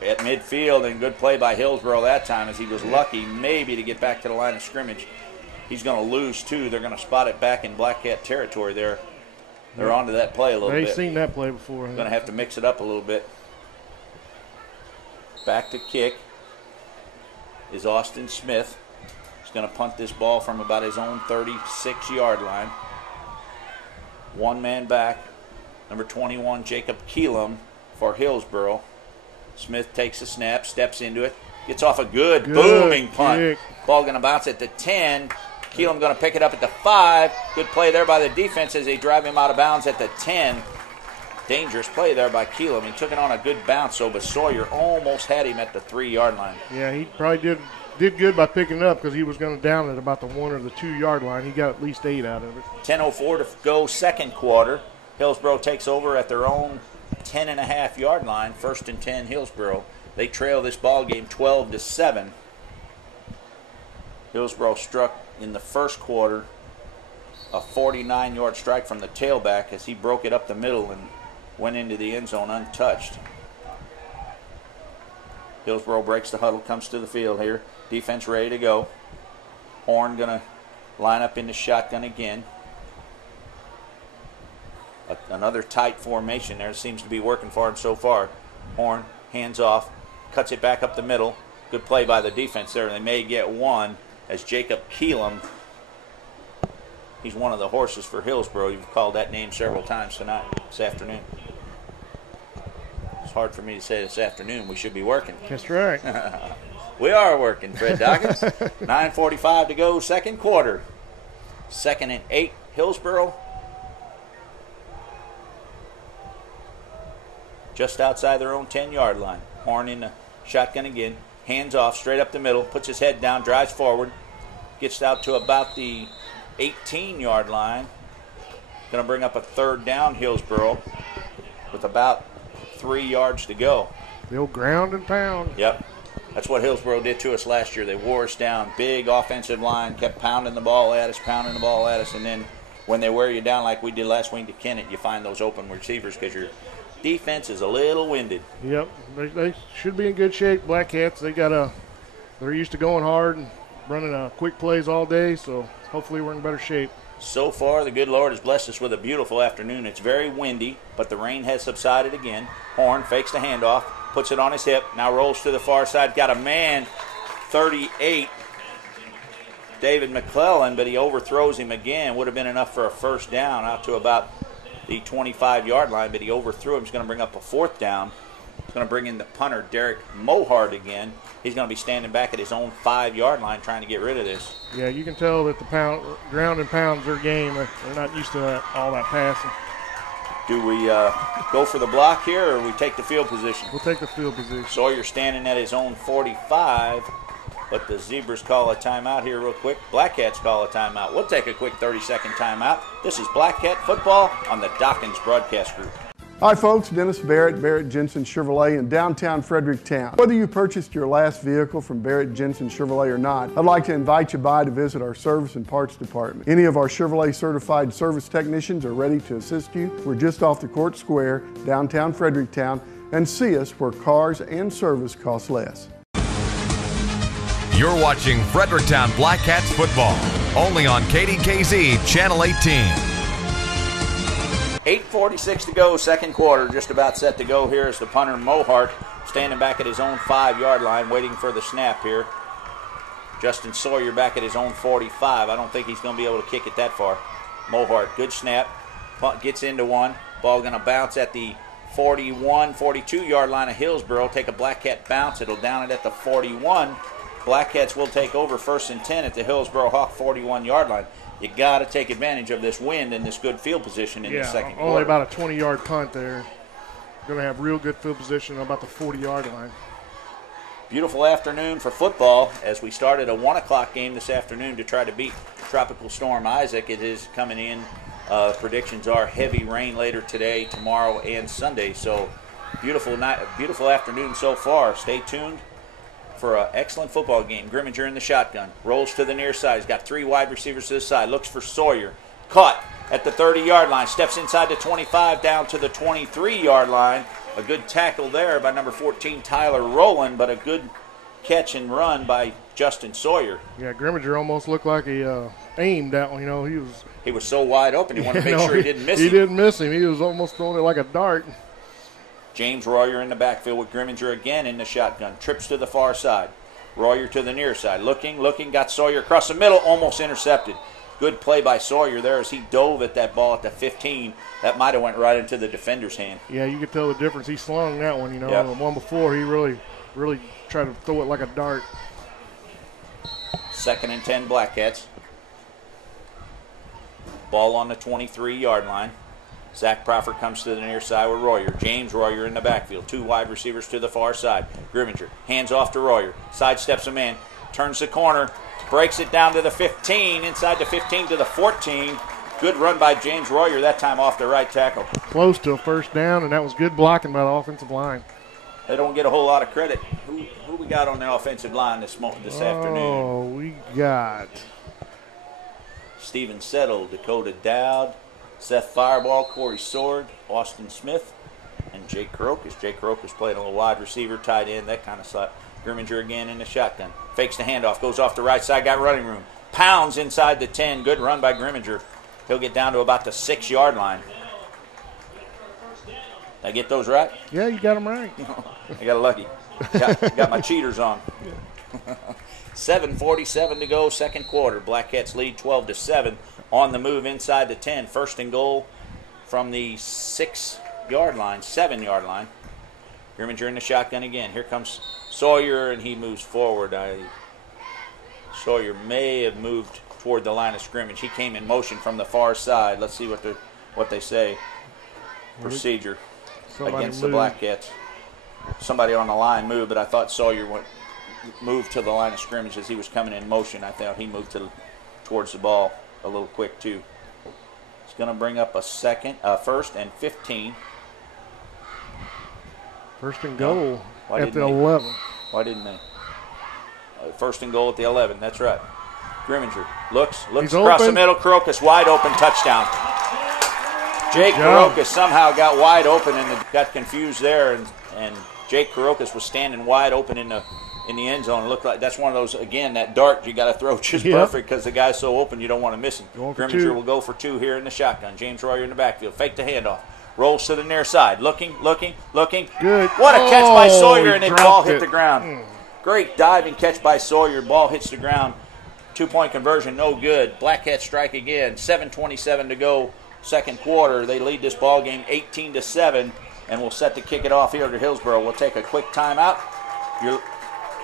at midfield, and good play by Hillsboro that time as he was lucky maybe to get back to the line of scrimmage. He's going to lose two. They're going to spot it back in Black Cat territory there. They're onto that play a little bit. They've seen that play before. Going to have to mix it up a little bit. Back to kick is Austin Smith. He's going to punt this ball from about his own 36-yard line. One man back, number 21, Jacob Keelam for Hillsboro. Smith takes a snap, steps into it, gets off a good booming punt. Kick. Ball going to bounce at the 10. Keelam going to pick it up at the 5. Good play there by the defense as they drive him out of bounds at the 10. Dangerous play there by Keelam. He took it on a good bounce, but Sawyer almost had him at the 3-yard line. Yeah, he probably did good by picking it up because he was going to down at about the 1 or the 2-yard line. He got at least 8 out of it. 10:04 to go, second quarter. Hillsboro takes over at their own 10.5-yard line. 1st and 10, Hillsboro. They trail this ball game 12-7. Hillsboro struck in the first quarter a 49-yard strike from the tailback as he broke it up the middle and went into the end zone untouched. Hillsboro breaks the huddle, comes to the field here. Defense ready to go. Horn going to line up in the shotgun again. Another tight formation there. Seems to be working for him so far. Horn, hands off, cuts it back up the middle. Good play by the defense there. They may get one as Jacob Keelam, he's one of the horses for Hillsboro. You've called that name several times this afternoon. It's hard for me to say this afternoon. We should be working. That's right. We are working, Fred Dawkins. 9:45 to go, second quarter. 2nd and 8, Hillsboro. Just outside their own 10-yard line. Horn in the shotgun again. Hands off, straight up the middle. Puts his head down, drives forward. Gets out to about the 18-yard line. Going to bring up a 3rd down, Hillsboro, with about 3 yards to go. The old ground and pound. Yep. That's what Hillsboro did to us last year. They wore us down. Big offensive line, kept pounding the ball at us, and then when they wear you down like we did last week to Kennett, you find those open receivers because your defense is a little winded. Yep. They should be in good shape. Black Cats, they're used to going hard and running quick plays all day, so hopefully we're in better shape. So far, the good Lord has blessed us with a beautiful afternoon. It's very windy, but the rain has subsided again. Horn fakes the handoff, puts it on his hip, now rolls to the far side. Got a man, 38, David McClellan, but he overthrows him again. Would have been enough for a 1st down out to about the 25-yard line, but he overthrew him. He's going to bring up a 4th down. He's going to bring in the punter, Derek Mohart, again. He's going to be standing back at his own 5-yard line trying to get rid of this. Yeah, you can tell that the ground and pound's their game. They're not used to all that passing. Do we go for the block here, or we take the field position? We'll take the field position. Sawyer standing at his own 45, but the Zebras call a timeout here real quick. Black Cats call a timeout. We'll take a quick 30-second timeout. This is Black Cat Football on the Dawkins Broadcast Group. Hi folks, Dennis Barrett Jensen Chevrolet in downtown Fredericktown. Whether you purchased your last vehicle from Barrett Jensen Chevrolet or not, I'd like to invite you by to visit our service and parts department. Any of our Chevrolet certified service technicians are ready to assist you. We're just off the Court Square, downtown Fredericktown, and see us where cars and service cost less. You're watching Fredericktown Black Cats football, only on KDKZ Channel 18. 8:46 to go, second quarter, just about set to go here as the punter Mohart standing back at his own 5-yard line waiting for the snap here. Justin Sawyer back at his own 45. I don't think he's going to be able to kick it that far. Mohart, good snap, gets into one, Ball going to bounce at the 41, 42-yard line of Hillsboro. Take a Black Cat bounce. It'll down it at the 41. Black Cats will take over 1st and 10 at the Hillsboro Hawk 41-yard line. You got to take advantage of this wind and this good field position in the second quarter. Only about a 20-yard punt there. Going to have real good field position about the 40-yard line. Beautiful afternoon for football as we started a 1 o'clock game this afternoon to try to beat Tropical Storm Isaac. It is coming in. Predictions are heavy rain later today, tomorrow, and Sunday. So beautiful night, beautiful afternoon so far. Stay tuned for an excellent football game. Grimminger in the shotgun. Rolls to the near side. He's got 3 wide receivers to the side. Looks for Sawyer. Caught at the 30-yard line. Steps inside the 25 down to the 23-yard line. A good tackle there by number 14, Tyler Rowland, but a good catch and run by Justin Sawyer. Yeah, Grimminger almost looked like he aimed that one. He was so wide open. He wanted to make sure he didn't miss him. He didn't miss him. He was almost throwing it like a dart. James Royer in the backfield with Grimminger again in the shotgun. Trips to the far side. Royer to the near side. Looking, got Sawyer across the middle, almost intercepted. Good play by Sawyer there as he dove at that ball at the 15. That might have went right into the defender's hand. Yeah, you could tell the difference. He slung that one, Yep. The one before, he really tried to throw it like a dart. 2nd and 10 Black Cats. Ball on the 23-yard line. Zach Proffer comes to the near side with Royer. James Royer in the backfield. 2 wide receivers to the far side. Grimminger hands off to Royer. Sidesteps a man. Turns the corner. Breaks it down to the 15. Inside the 15 to the 14. Good run by James Royer that time off the right tackle. Close to a first down, and that was good blocking by the offensive line. They don't get a whole lot of credit. Who we got on the offensive line this afternoon? Oh, we got Steven Settle, Dakota Dowd, Seth Fireball, Corey Sword, Austin Smith, and Jake Karokas. Jake Karokas playing a little wide receiver, tight end, that kind of stuff. Grimminger again in the shotgun. Fakes the handoff, goes off the right side, got running room. Pounds inside the 10. Good run by Grimminger. He'll get down to about the 6-yard line. Did I get those right? Yeah, you got them right. I got lucky. Got my cheaters on. 7:47 to go, second quarter. Black Cats lead 12-7 on the move inside the 10. 1st and goal from the 6-yard line, 7-yard line. Grimminger in the shotgun again. Here comes Sawyer, and he moves forward. Sawyer may have moved toward the line of scrimmage. He came in motion from the far side. Let's see what they say. Procedure against the Black Cats. Somebody on the line moved, but I thought Sawyer moved to the line of scrimmage as he was coming in motion. I thought he moved towards the ball a little quick too. It's going to bring up a 1st and 15. 1st and goal at the they? 11. Why didn't they? 1st and goal at the 11. That's right. Grimminger looks He's across open. the middle. Karokas wide open, touchdown. Jake Karokas somehow got wide open and got confused there, and Jake Karokas was standing wide open in the end zone. It looked like that's one of those, again, that dart you got to throw just perfect because the guy's so open you don't want to miss him. Grimminger will go for 2 here in the shotgun. James Royer in the backfield. Fake the handoff. Rolls to the near side. Looking. Good. What a catch by Sawyer, and he the ball dropped hit it. the ground. Great diving catch by Sawyer. Ball hits the ground. 2-point conversion, no good. Black Cats strike again. 7:27 to go, second quarter. They lead this ball game 18-7, and we'll set to kick it off here at Hillsboro. We'll take a quick timeout.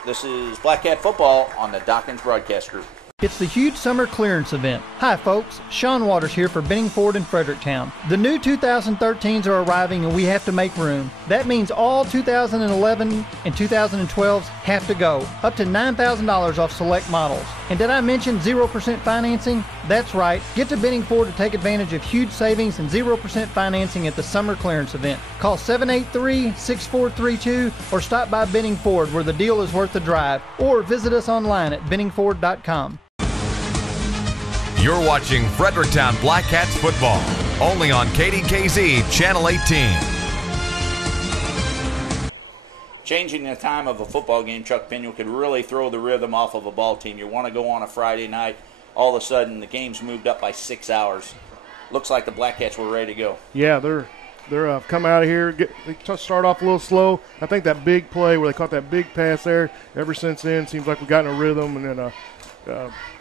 This is Black Cat football on the Dawkins Broadcast Group. It's the huge summer clearance event. Hi folks, Sean Waters here for Benning Ford in Fredericktown. The new 2013s are arriving and we have to make room. That means all 2011 and 2012s have to go. Up to $9,000 off select models. And did I mention 0% financing? That's right. Get to Benning Ford to take advantage of huge savings and 0% financing at the summer clearance event. Call 783-6432 or stop by Benning Ford where the deal is worth the drive. Or visit us online at benningford.com. You're watching Fredericktown Black Cats football, only on KDKZ Channel 18. Changing the time of a football game, Chuck Pinion, could really throw the rhythm off of a ball team. You want to go on a Friday night, all of a sudden the game's moved up by 6 hours. Looks like the Black Cats were ready to go. Yeah, they're come out of here. They start off a little slow. I think that big play where they caught that big pass there, ever since then, seems like we've gotten a rhythm. And then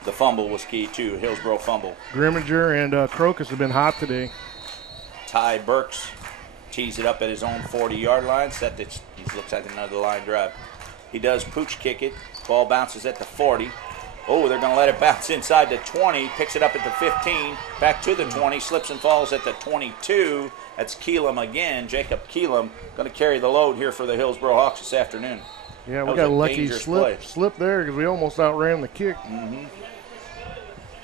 the fumble was key, too, Hillsboro fumble. Grimminger and Crocus have been hot today. Ty Burks tees it up at his own 40-yard line. He looks like another line drive. He does pooch kick it. Ball bounces at the 40. Oh, they're going to let it bounce inside the 20. Picks it up at the 15. Back to the 20. Slips and falls at the 22. That's Keelam again. Jacob Keelam going to carry the load here for the Hillsboro Hawks this afternoon. Yeah, we got a lucky slip there because we almost outran the kick. Mm-hmm.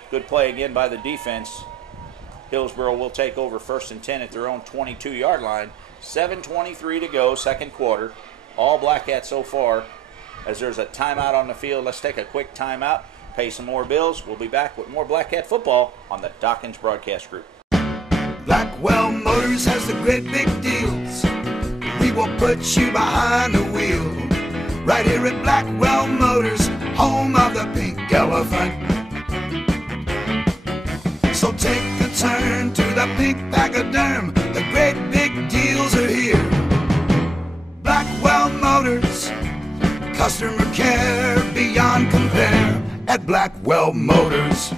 Good play again by the defense. Hillsboro will take over 1st and 10 at their own 22-yard line. 7:23 to go, second quarter. All Black Hats so far. As there's a timeout on the field, let's take a quick timeout, pay some more bills. We'll be back with more Black Hat football on the Dawkins Broadcast Group. Blackwell Motors has the great big deals. We will put you behind the wheel. Right here at Blackwell Motors, home of the pink elephant. So take a turn to the pink pachyderm. The great big deals are here. Blackwell Motors, customer care beyond compare at Blackwell Motors.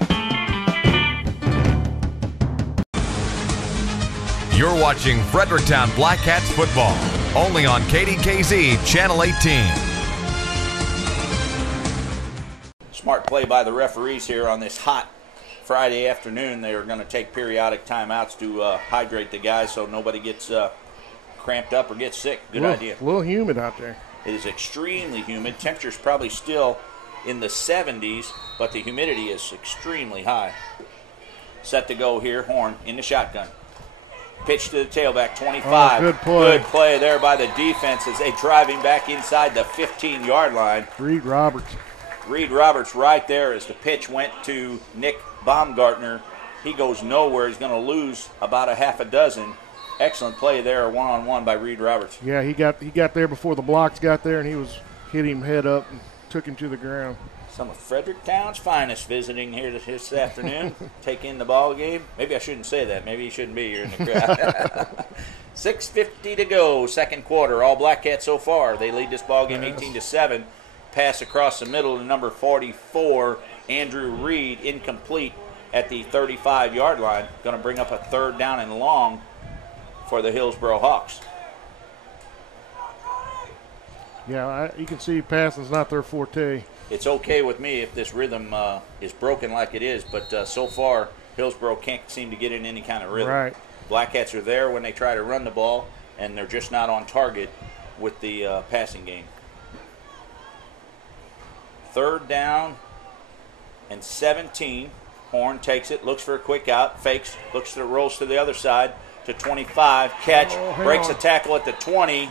You're watching Fredericktown Black Hats football, only on KDKZ Channel 18. Smart play by the referees here on this hot Friday afternoon. They are going to take periodic timeouts to hydrate the guys so nobody gets cramped up or gets sick. Good idea. A little humid out there. It is extremely humid. Temperature's probably still in the 70s, but the humidity is extremely high. Set to go here. Horn in the shotgun. Pitch to the tailback, 25. Oh, good play. Good play there by the defense as they driving back inside the 15-yard line. Reed Roberts right there as the pitch went to Nick Baumgartner. He goes nowhere. He's going to lose about a half a dozen. Excellent play there, one-on-one by Reed Roberts. Yeah, he got there before the blocks got there, and he hit him head up and took him to the ground. Some of Fredericktown's finest visiting here this afternoon. Take in the ball game. Maybe I shouldn't say that. Maybe he shouldn't be here in the crowd. 6:50 to go, second quarter. All Black Cats so far. They lead this ball game 18-7. Pass across the middle to number 44, Andrew Reed, incomplete at the 35-yard line. Going to bring up a 3rd down and long for the Hillsboro Hawks. Yeah, you can see passing's not their forte. It's okay with me if this rhythm is broken like it is, but so far Hillsboro can't seem to get in any kind of rhythm. Right. Black Hats are there when they try to run the ball, and they're just not on target with the passing game. 3rd down and 17. Horn takes it, looks for a quick out, fakes, rolls to the other side to 25. Catch, breaks a tackle at the 20.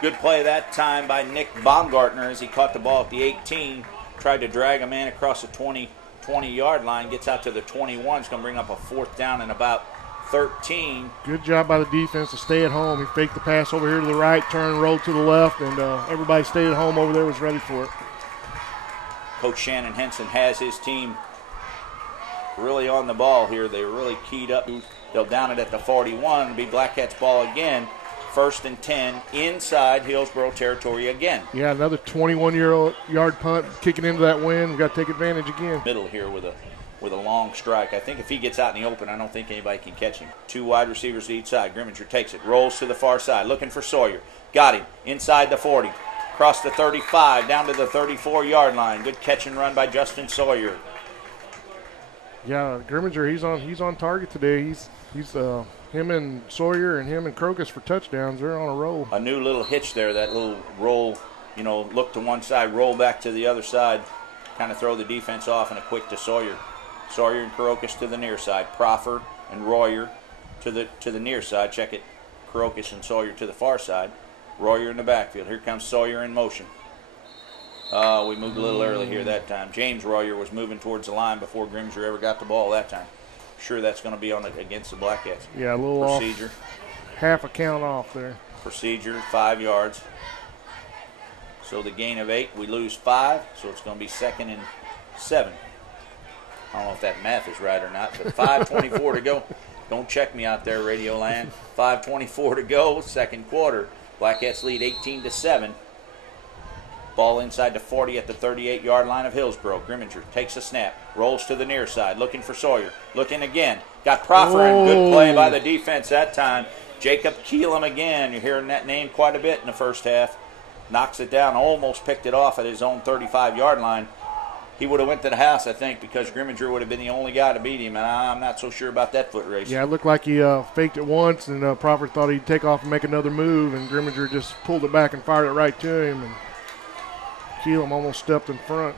Good play that time by Nick Baumgartner as he caught the ball at the 18. Tried to drag a man across the 20-yard line. Gets out to the 21. It's going to bring up a 4th down and about 13. Good job by the defense to stay at home. He faked the pass over here to the right, turned, rolled to the left, and everybody stayed at home over there, was ready for it. Coach Shannon Henson has his team really on the ball here. They're really keyed up. They'll down it at the 41. It'll be Black Cats ball again. 1st and 10 inside Hillsboro territory again. Yeah, another 21-yard punt kicking into that wind. We've got to take advantage again. Middle here with a long strike. I think if he gets out in the open, I don't think anybody can catch him. 2 wide receivers to each side. Grimminger takes it, rolls to the far side, looking for Sawyer. Got him inside the 40. Across the 35, down to the 34-yard line. Good catch and run by Justin Sawyer. Yeah, Grimminger, he's on target today. He's him and Sawyer and him and Crocus for touchdowns. They're on a roll. A new little hitch there, that little roll, look to one side, roll back to the other side, kind of throw the defense off, and a quick to Sawyer. Sawyer and Crocus to the near side. Proffer and Royer to the near side. Check it. Crocus and Sawyer to the far side. Royer in the backfield. Here comes Sawyer in motion. We moved a little early here that time. James Royer was moving towards the line before Grimminger ever got the ball that time. Sure, that's going to be on it against the Black Cats. Yeah, a little procedure. Half a count off there. Procedure, 5 yards. So the gain of 8, we lose 5, so it's going to be 2nd and 7. I don't know if that math is right or not, but 5:24 to go. Don't check me out there, Radio Land. 5:24 to go, second quarter. Black Cats lead 18-7. Ball inside the 40 at the 38-yard line of Hillsboro. Grimminger takes a snap, rolls to the near side, looking for Sawyer. Looking again. Got Proffer in. Good play by the defense that time. Jacob Keelam again. You're hearing that name quite a bit in the first half. Knocks it down, almost picked it off at his own 35-yard line. He would have went to the house, I think, because Grimminger would have been the only guy to beat him, and I'm not so sure about that foot race. Yeah, it looked like he faked it once, and Proffer thought he'd take off and make another move, and Grimminger just pulled it back and fired it right to him, and Keelam almost stepped in front.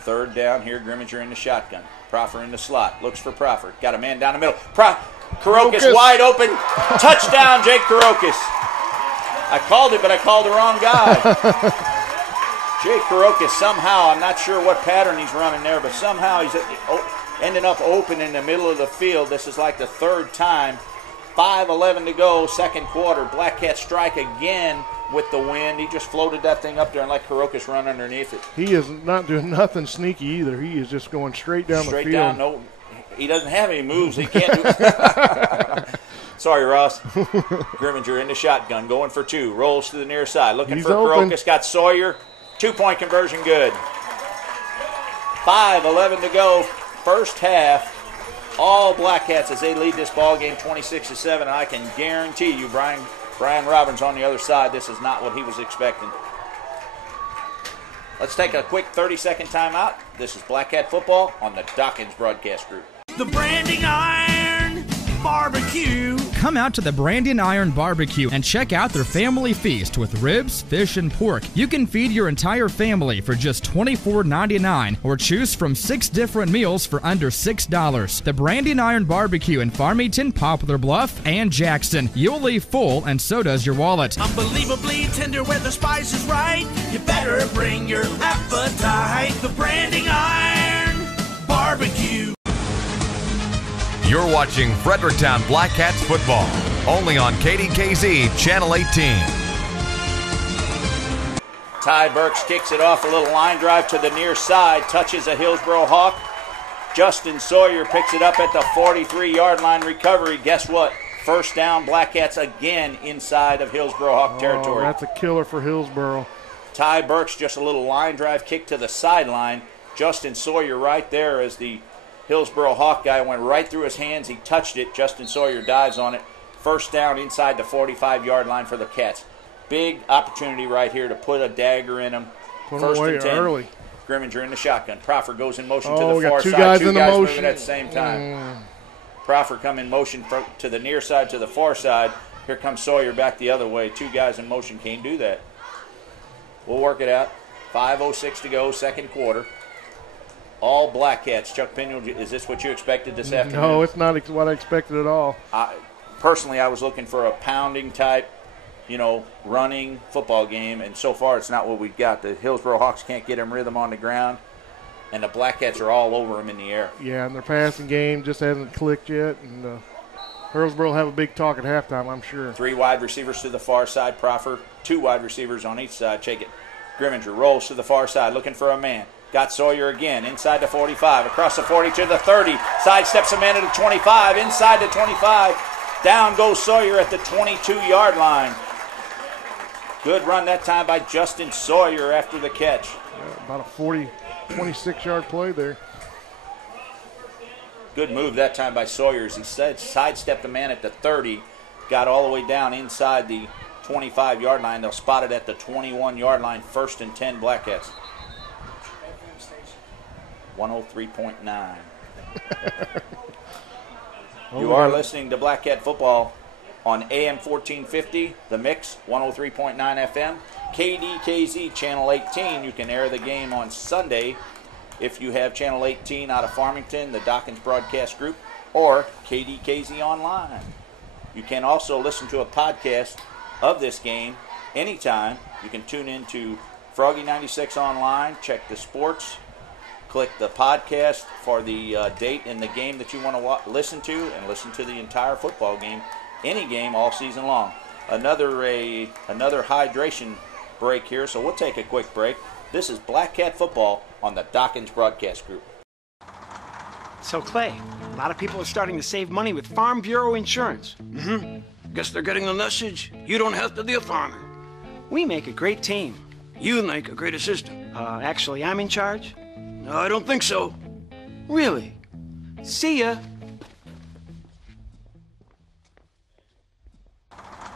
Third down here, Grimminger in the shotgun. Proffer in the slot, looks for Proffer. Got a man down the middle. Karokas wide open. Touchdown, Jake Karokas. I called it, but I called the wrong guy. Jake Karokas somehow, I'm not sure what pattern he's running there, but somehow he's ending up open in the middle of the field. This is like the third time. 5:11 to go, second quarter. Black Cats strike again with the wind. He just floated that thing up there and let Karokas run underneath it. He is not doing nothing sneaky either. He is just going straight down the field. Straight down. No, he doesn't have any moves. He can't do Sorry, Ross. Grimminger in the shotgun, going for two. Rolls to the near side, looking for Karokas. Got Sawyer. 2-point conversion good. 5:11 to go, first half. All Black Cats as they lead this ball game 26-7. And I can guarantee you, Brian Robbins on the other side, this is not what he was expecting. Let's take a quick 30-second timeout. This is Black Cat Football on the Dawkins Broadcast Group. The Branding Iron Barbecue. Come out to the Brandon Iron Barbecue and check out their family feast with ribs, fish, and pork. You can feed your entire family for just $24.99 or choose from 6 different meals for under $6. The Brandon Iron Barbecue in Farmington, Poplar Bluff, and Jackson. You'll leave full, and so does your wallet. Unbelievably tender where the spice is right. You better bring your appetite. The Branding Iron Barbecue. You're watching Fredericktown Black Cats football, only on KDKZ Channel 18. Ty Burks kicks it off, a little line drive to the near side, touches a Hillsboro Hawk. Justin Sawyer picks it up at the 43-yard line, recovery. Guess what? First down, Black Cats again inside of Hillsboro Hawk territory. That's a killer for Hillsboro. Ty Burks just a little line drive kick to the sideline. Justin Sawyer right there as the Hillsboro Hawk guy went right through his hands. He touched it. Justin Sawyer dives on it. First down inside the 45-yard line for the Cats. Big opportunity right here to put a dagger in them. First and 10. Early. Grimminger in the shotgun. Proffer goes in motion to the we got far two side. guys Two in the guys motion. moving at the same time. Proffer come in motion to the near side to the far side. Here comes Sawyer back the other way. Two guys in motion can't do that. We'll work it out. 5:06 to go, second quarter. All Black Cats. Chuck Pinion, is this what you expected this afternoon? No, it's not what I expected at all. Personally, I was looking for a pounding type, running football game, and so far it's not what we've got. The Hillsboro Hawks can't get them rhythm on the ground, and the Black Cats are all over them in the air. Yeah, and their passing game just hasn't clicked yet, and Hillsboro will have a big talk at halftime, I'm sure. 3 wide receivers to the far side. Proffer, 2 wide receivers on each side. Take it. Grimminger rolls to the far side, looking for a man. Got Sawyer again, inside the 45, across the 40 to the 30. Sidesteps a man at the 25, inside the 25. Down goes Sawyer at the 22-yard line. Good run that time by Justin Sawyer after the catch. Yeah, about a 26-yard play there. Good move that time by Sawyer as he sidestepped a man at the 30, got all the way down inside the 25-yard line. They'll spot it at the 21-yard line, first and 10 Black Cats. 103.9. You are listening to Black Cat Football on AM 1450, The Mix, 103.9 FM. KDKZ Channel 18. You can air the game on Sunday if you have Channel 18 out of Farmington, the Dawkins Broadcast Group, or KDKZ Online. You can also listen to a podcast of this game anytime. You can tune in to Froggy 96 Online, check the sports, click the podcast for the date and the game that you want to listen to, and listen to the entire football game, any game all season long. Another hydration break here, so we'll take a quick break. This is Black Cat Football on the Dawkins Broadcast Group. So, Clay, a lot of people are starting to save money with Farm Bureau insurance. Guess they're getting the message. You don't have to be a farmer. We make a great team. You'd make a great assistant. Actually, I'm in charge? No, I don't think so. Really? See ya.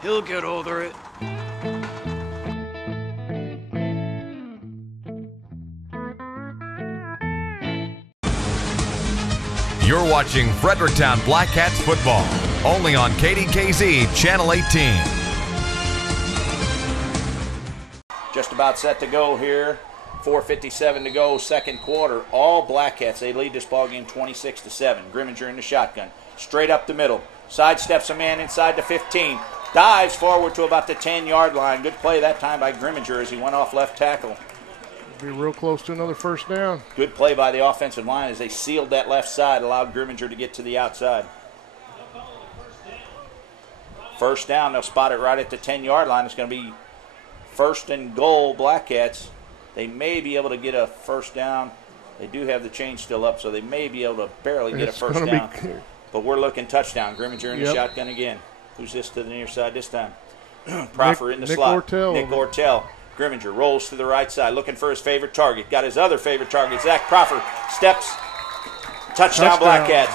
He'll get over it. You're watching Fredericktown Black Cats football, only on KDKZ Channel 18. Just about set to go here. 4:57 to go, second quarter. All Black Cats. They lead this ball game 26-7. Grimminger in the shotgun. Straight up the middle. Sidesteps a man inside the 15. Dives forward to about the 10-yard line. Good play that time by Grimminger as he went off left tackle. Be real close to another first down. Good play by the offensive line as they sealed that left side, allowed Grimminger to get to the outside. First down, they'll spot it right at the 10-yard line. It's going to be first and goal, Black Cats. They may be able to get a first down. They do have the chain still up, so they may be able to barely get a first down. But we're looking touchdown. Grimminger in the shotgun again. Who's this to the near side this time? Proffer in the slot. Nick Ortell. Grimminger rolls to the right side, looking for his favorite target. Got his other favorite target, Zach Proffer. Steps. Touchdown, Black Cats.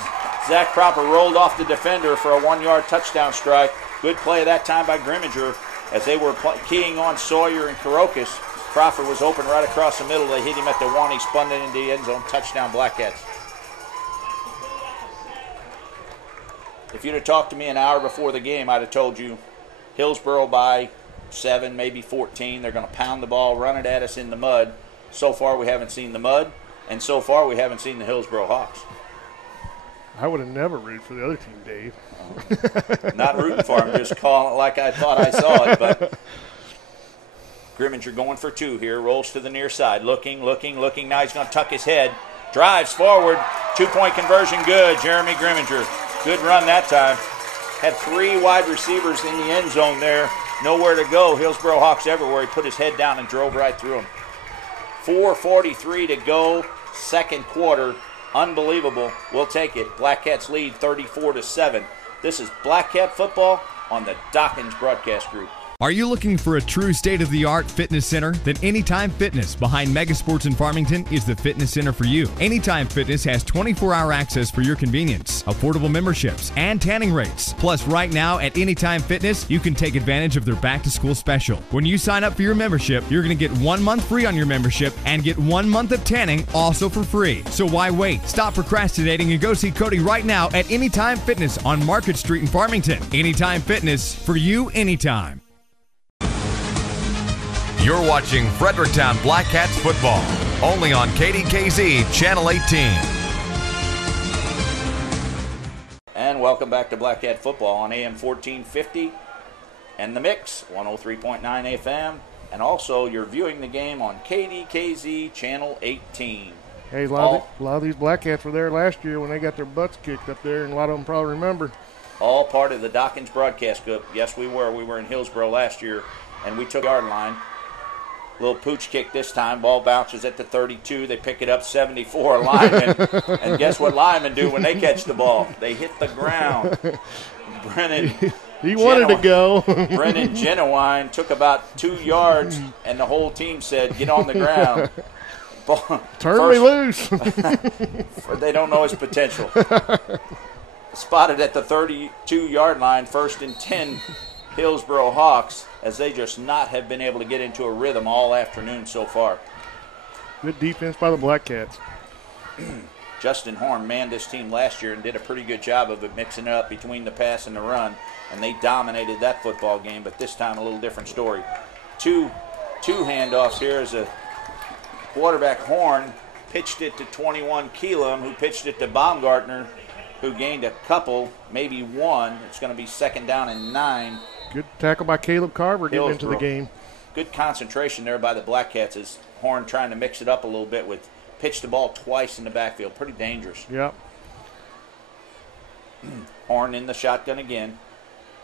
Zach Proffer rolled off the defender for a 1-yard touchdown strike. Good play that time by Grimminger as they were keying on Sawyer and Karokas. Proffer was open right across the middle. They hit him at the 1. He spun it into the end zone. Touchdown, Black Cats. If you'd have talked to me an hour before the game, I'd have told you Hillsboro by 7, maybe 14. They're going to pound the ball, run it at us in the mud. So far, we haven't seen the mud, and so far, we haven't seen the Hillsboro Hawks. I would have never rooted for the other team, Dave. Not rooting for them, just calling it like I thought I saw it. But Grimminger going for 2 here, rolls to the near side, looking. Now he's going to tuck his head, drives forward, 2-point conversion, good. Jeremy Grimminger, good run that time. Had 3 wide receivers in the end zone there, nowhere to go. Hillsboro Hawks everywhere. He put his head down and drove right through them. 4:43 to go, second quarter. Unbelievable. We'll take it. Black Cats lead 34-7. This is Black Cat football on the Dawkins Broadcast Group. Are you looking for a true state-of-the-art fitness center? Then Anytime Fitness behind Megasports in Farmington is the fitness center for you. Anytime Fitness has 24-hour access for your convenience, affordable memberships, and tanning rates. Plus, right now at Anytime Fitness, you can take advantage of their back-to-school special. When you sign up for your membership, you're going to get 1 month free on your membership and get 1 month of tanning also for free. So why wait? Stop procrastinating and go see Cody right now at Anytime Fitness on Market Street in Farmington. Anytime Fitness, for you anytime. You're watching Fredericktown Black Cats football, only on KDKZ Channel 18. And welcome back to Black Cat football on AM 1450 and The Mix, 103.9 FM. And also, you're viewing the game on KDKZ Channel 18. Hey, a lot of these Black Cats were there last year when they got their butts kicked up there, and a lot of them probably remember. All part of the Dawkins Broadcast Group. Yes, we were. We were in Hillsboro last year, and we took the yard line. Little pooch kick this time. Ball bounces at the 32. They pick it up 74 linemen. And guess what linemen do when they catch the ball? They hit the ground. Brennan. He wanted to go. Brennan Genuine took about 2 yards, and the whole team said, get on the ground. Turn me loose. They don't know his potential. Spotted at the 32-yard line, 1st and 10, Hillsboro Hawks, as they just not have been able to get into a rhythm all afternoon so far. Good defense by the Black Cats. Justin Horn manned this team last year and did a pretty good job of it, mixing it up between the pass and the run, and they dominated that football game, but this time a little different story. Two handoffs here as a quarterback Horn pitched it to 21 Keelam, who pitched it to Baumgartner, who gained a couple, maybe one. It's going to be 2nd down and 9. Good tackle by Caleb Carver getting into the game. Good concentration there by the Black Cats as Horn trying to mix it up a little bit with pitch the ball twice in the backfield. Pretty dangerous. Yep. Horn in the shotgun again.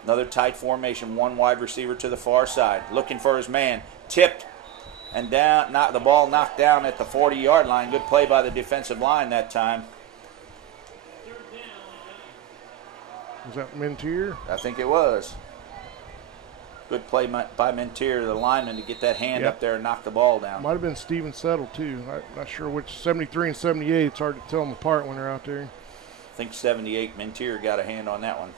Another tight formation. 1 wide receiver to the far side. Looking for his man. Tipped and down. The ball knocked down at the 40-yard line. Good play by the defensive line that time. Was that Mintier? I think it was. Good play by Mentier, the lineman, to get that hand up there and knock the ball down. Might have been Steven Settle, too. I'm not sure which. 73 and 78, it's hard to tell them apart when they're out there. I think 78, Mentier got a hand on that one.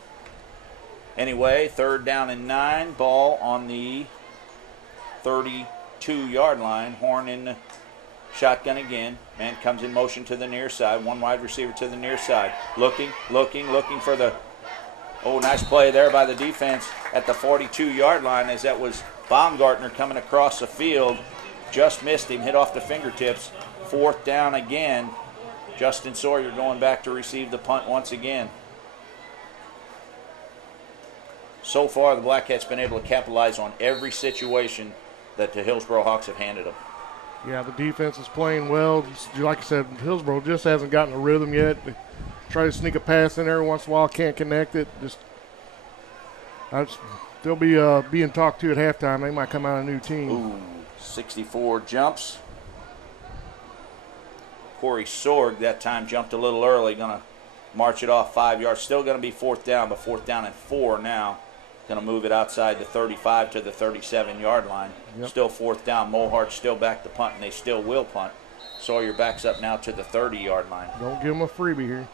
Anyway, 3rd down and 9. Ball on the 32-yard line. Horn in the shotgun again. Man comes in motion to the near side. One wide receiver to the near side. Looking for the... Oh, nice play there by the defense at the 42-yard line, as that was Baumgartner coming across the field. Just missed him, hit off the fingertips. 4th down again. Justin Sawyer going back to receive the punt once again. So far, the Black Cats been able to capitalize on every situation that the Hillsboro Hawks have handed them. Yeah, the defense is playing well. Like I said, Hillsboro just hasn't gotten a rhythm yet. They try to sneak a pass in there once in a while, can't connect it. They'll be being talked to at halftime. They might come out a new team. Ooh, 64 jumps. Corey Sorg that time jumped a little early, going to march it off 5 yards. Still going to be 4th down, but 4th down and 4 now. Going to move it outside the 35 to the 37-yard line. Yep. Still 4th down. Mohart still back to punt, and they still will punt. Sawyer backs up now to the 30-yard line. Don't give them a freebie here.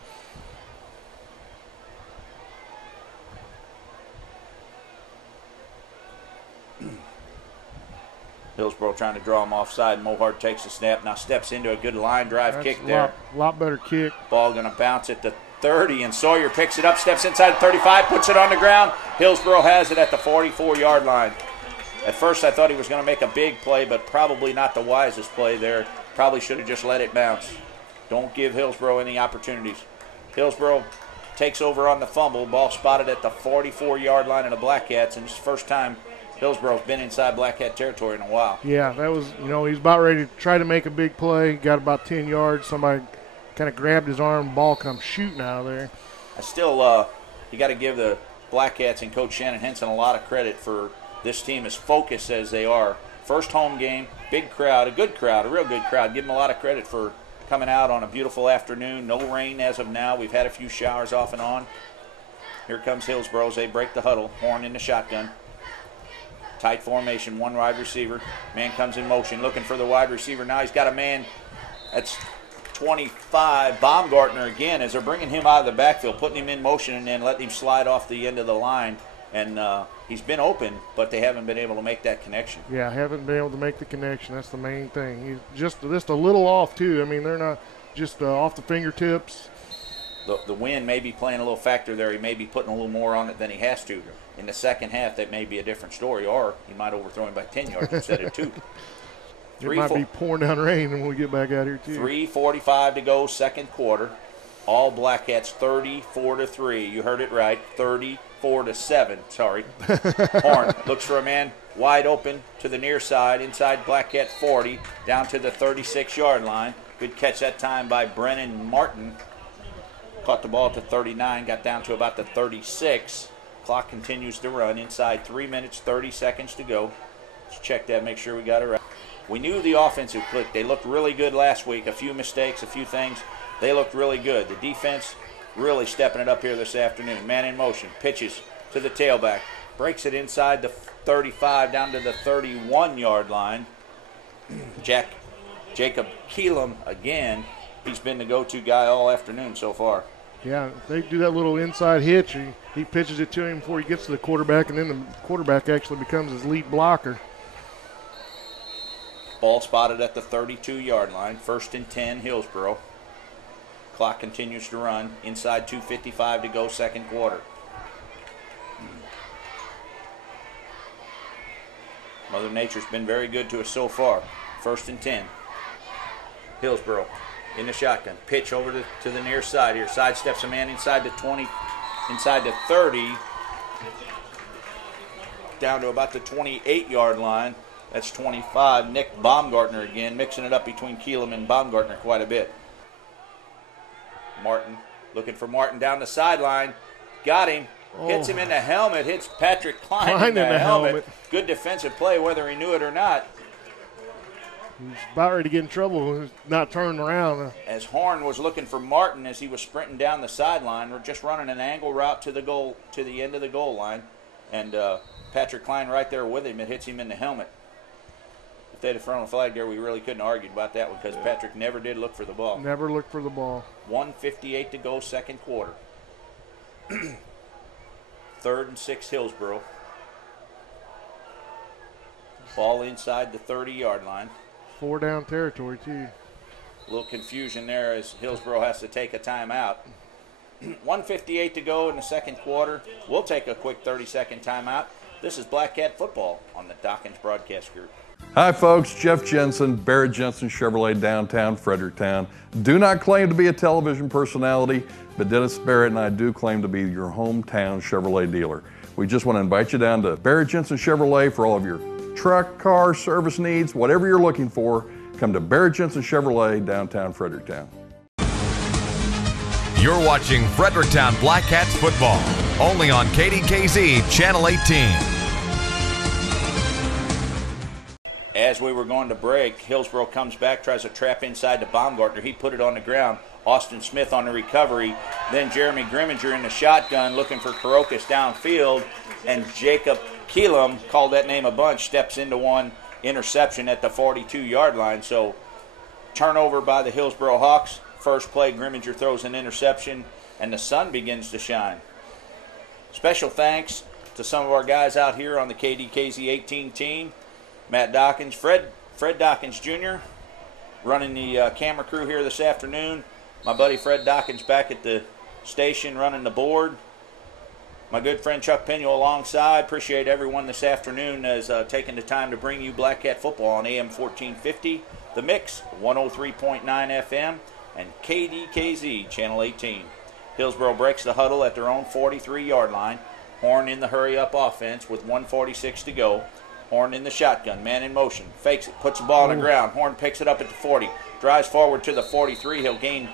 Hillsboro trying to draw him offside. Mohart takes the snap. Now steps into a good line drive kick there. Lot better kick. Ball going to bounce at the 30, and Sawyer picks it up, steps inside the 35, puts it on the ground. Hillsboro has it at the 44-yard line. At first I thought he was going to make a big play, but probably not the wisest play there. Probably should have just let it bounce. Don't give Hillsboro any opportunities. Hillsboro takes over on the fumble. Ball spotted at the 44-yard line of the Black Cats, and it's the first time Hillsboro's been inside Black Cat territory in a while. Yeah, that was, he's about ready to try to make a big play. Got about 10 yards. Somebody kind of grabbed his arm. Ball comes shooting out of there. I still, you got to give the Black Cats and Coach Shannon Henson a lot of credit for this team as focused as they are. First home game, big crowd, a good crowd, a real good crowd. Give them a lot of credit for coming out on a beautiful afternoon. No rain as of now. We've had a few showers off and on. Here comes Hillsboro as they break the huddle. Horn in the shotgun. Tight formation, one wide receiver. Man comes in motion, looking for the wide receiver. Now he's got a man that's 25, Baumgartner again, as they're bringing him out of the backfield, putting him in motion and then letting him slide off the end of the line. And he's been open, but they haven't been able to make that connection. Yeah, haven't been able to make the connection. That's the main thing. He's just a little off, too. I mean, they're not just off the fingertips. The wind may be playing a little factor there. He may be putting a little more on it than he has to. In the second half, that may be a different story, or he might overthrow him by 10 yards instead of 2. It might be pouring down rain when we get back out here, too. 3:45 to go, second quarter. All Black Cats 34-3. You heard it right, 34-7. Sorry. Horn looks for a man wide open to the near side, inside Black Cat 40, down to the 36-yard line. Good catch that time by Brennan Martin. Caught the ball at the 39, got down to about the 36. Clock continues to run. Inside 3 minutes, 30 seconds to go. Let's check that, make sure we got it right. We knew the offensive click. They looked really good last week. A few mistakes, a few things. They looked really good. The defense really stepping it up here this afternoon. Man in motion. Pitches to the tailback. Breaks it inside the 35 down to the 31-yard line. Jacob Keelam again. He's been the go-to guy all afternoon so far. Yeah, they do that little inside hitch. He pitches it to him before he gets to the quarterback, and then the quarterback actually becomes his lead blocker. Ball spotted at the 32-yard line. 1st and 10, Hillsboro. Clock continues to run. Inside 2:55 to go, second quarter. Mother Nature's been very good to us so far. 1st and 10. Hillsboro in the shotgun. Pitch over to the near side here. Sidesteps a man inside the 20, inside the 30, down to about the 28-yard line. That's 25. Nick Baumgartner again, mixing it up between Keelam and Baumgartner quite a bit. Martin, looking for Martin down the sideline. Got him. Hits him in the helmet. Hits Patrick Klein in the helmet. Good defensive play, whether he knew it or not. He's about ready to get in trouble. He's not turning around. As Horn was looking for Martin as he was sprinting down the sideline, we're just running an angle route to the goal, to the end of the goal line. and Patrick Klein right there with him. It hits him in the helmet. If they'd have thrown a flag there, we really couldn't argue about that one because Patrick never did look for the ball. Never looked for the ball. 1:58 to go, second quarter. 3rd and 6, Hillsboro. Ball inside the 30-yard line. 4 down territory, too. A little confusion there as Hillsboro has to take a timeout. 1:58 to go in the second quarter. We'll take a quick 30-second timeout. This is Black Cat Football on the Dawkins Broadcast Group. Hi folks, Jeff Jensen, Barrett Jensen Chevrolet, downtown Fredericktown. Do not claim to be a television personality, but Dennis Barrett and I do claim to be your hometown Chevrolet dealer. We just want to invite you down to Barrett Jensen Chevrolet for all of your truck, car, service needs, whatever you're looking for. Come to Barrett Jensen Chevrolet, downtown Fredericktown. You're watching Fredericktown Black Cats football, only on KDKZ Channel 18. As we were going to break, Hillsboro comes back, tries to trap inside to Baumgartner. He put it on the ground. Austin Smith on the recovery. Then Jeremy Grimminger in the shotgun looking for Karokas downfield. And Jacob Keelam, called that name a bunch, steps into one interception at the 42-yard line. So turnover by the Hillsboro Hawks. First play, Grimminger throws an interception, and the sun begins to shine. Special thanks to some of our guys out here on the KDKZ 18 team. Matt Dawkins, Fred Dawkins Jr., running the camera crew here this afternoon. My buddy Fred Dawkins back at the station running the board. My good friend Chuck Pinion alongside. Appreciate everyone this afternoon as taking the time to bring you Black Cat Football on AM 1450, The Mix, 103.9 FM, and KDKZ Channel 18. Hillsboro breaks the huddle at their own 43-yard line. Horn in the hurry-up offense with 1:46 to go. Horn in the shotgun, man in motion, fakes it, puts the ball on the ground. Horn picks it up at the 40, drives forward to the 43. He'll gain,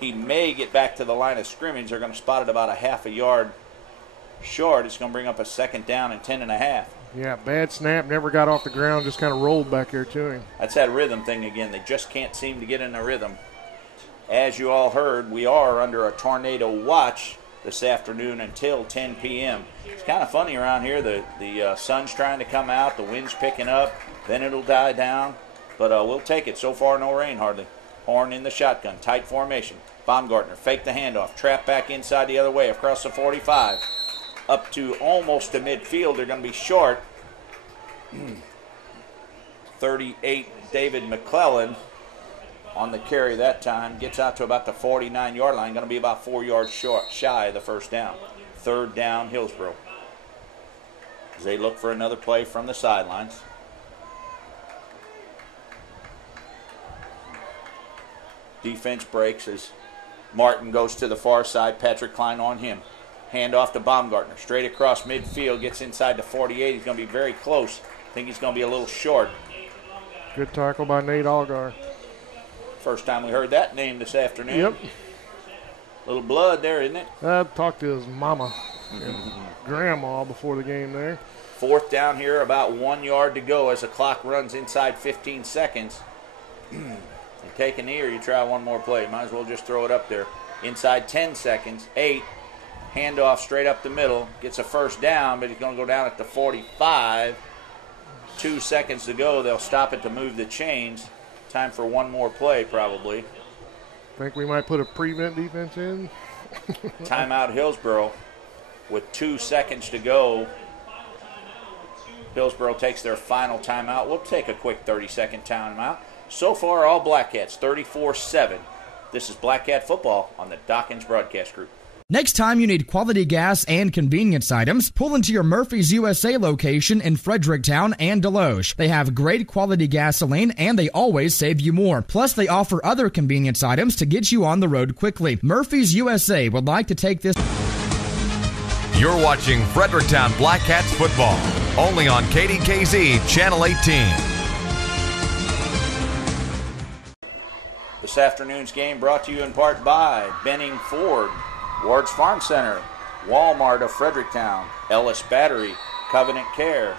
he may get back to the line of scrimmage. They're going to spot it about a half a yard short. It's going to bring up a second down and 10.5. Yeah, bad snap, never got off the ground, just kind of rolled back there to him. That's that rhythm thing again. They just can't seem to get in a rhythm. As you all heard, we are under a tornado watch this afternoon until 10 p.m. It's kind of funny around here. The sun's trying to come out, the wind's picking up, then it'll die down. But we'll take it. So far, no rain hardly. Horn in the shotgun, tight formation. Baumgartner fake the handoff, trap back inside the other way across the 45. Up to almost to midfield. They're going to be short. 38, David McClellan on the carry that time. Gets out to about the 49-yard line. Going to be about 4 yards shy of the first down. Third down, Hillsboro. As they look for another play from the sidelines. Defense breaks as Martin goes to the far side. Patrick Klein on him. Hand off to Baumgartner. Straight across midfield. Gets inside the 48. He's going to be very close. I think he's going to be a little short. Good tackle by Nate Allgar. First time we heard that name this afternoon. Yep. Little blood there, isn't it? I talked to his mama and grandma before the game there. Fourth down here, about 1 yard to go as the clock runs inside 15 seconds. You take a knee or you try one more play. Might as well just throw it up there. Inside 10 seconds, 8. Handoff straight up the middle. Gets a first down, but he's going to go down at the 45. 2 seconds to go. They'll stop it to move the chains. Time for one more play, probably. Think we might put a prevent defense in? Timeout, Hillsboro. With 2 seconds to go, Hillsboro takes their final timeout. We'll take a quick 30-second timeout. So far, all Black Cats, 34-7. This is Black Cat Football on the Dawkins Broadcast Group. Next time you need quality gas and convenience items, pull into your Murphy's USA location in Fredericktown and Deloge. They have great quality gasoline and they always save you more. Plus, they offer other convenience items to get you on the road quickly. Murphy's USA would like to take this. You're watching Fredericktown Black Cats football, only on KDKZ Channel 18. This afternoon's game brought to you in part by Benning Ford, Ward's Farm Center, Walmart of Fredericktown, Ellis Battery, Covenant Care.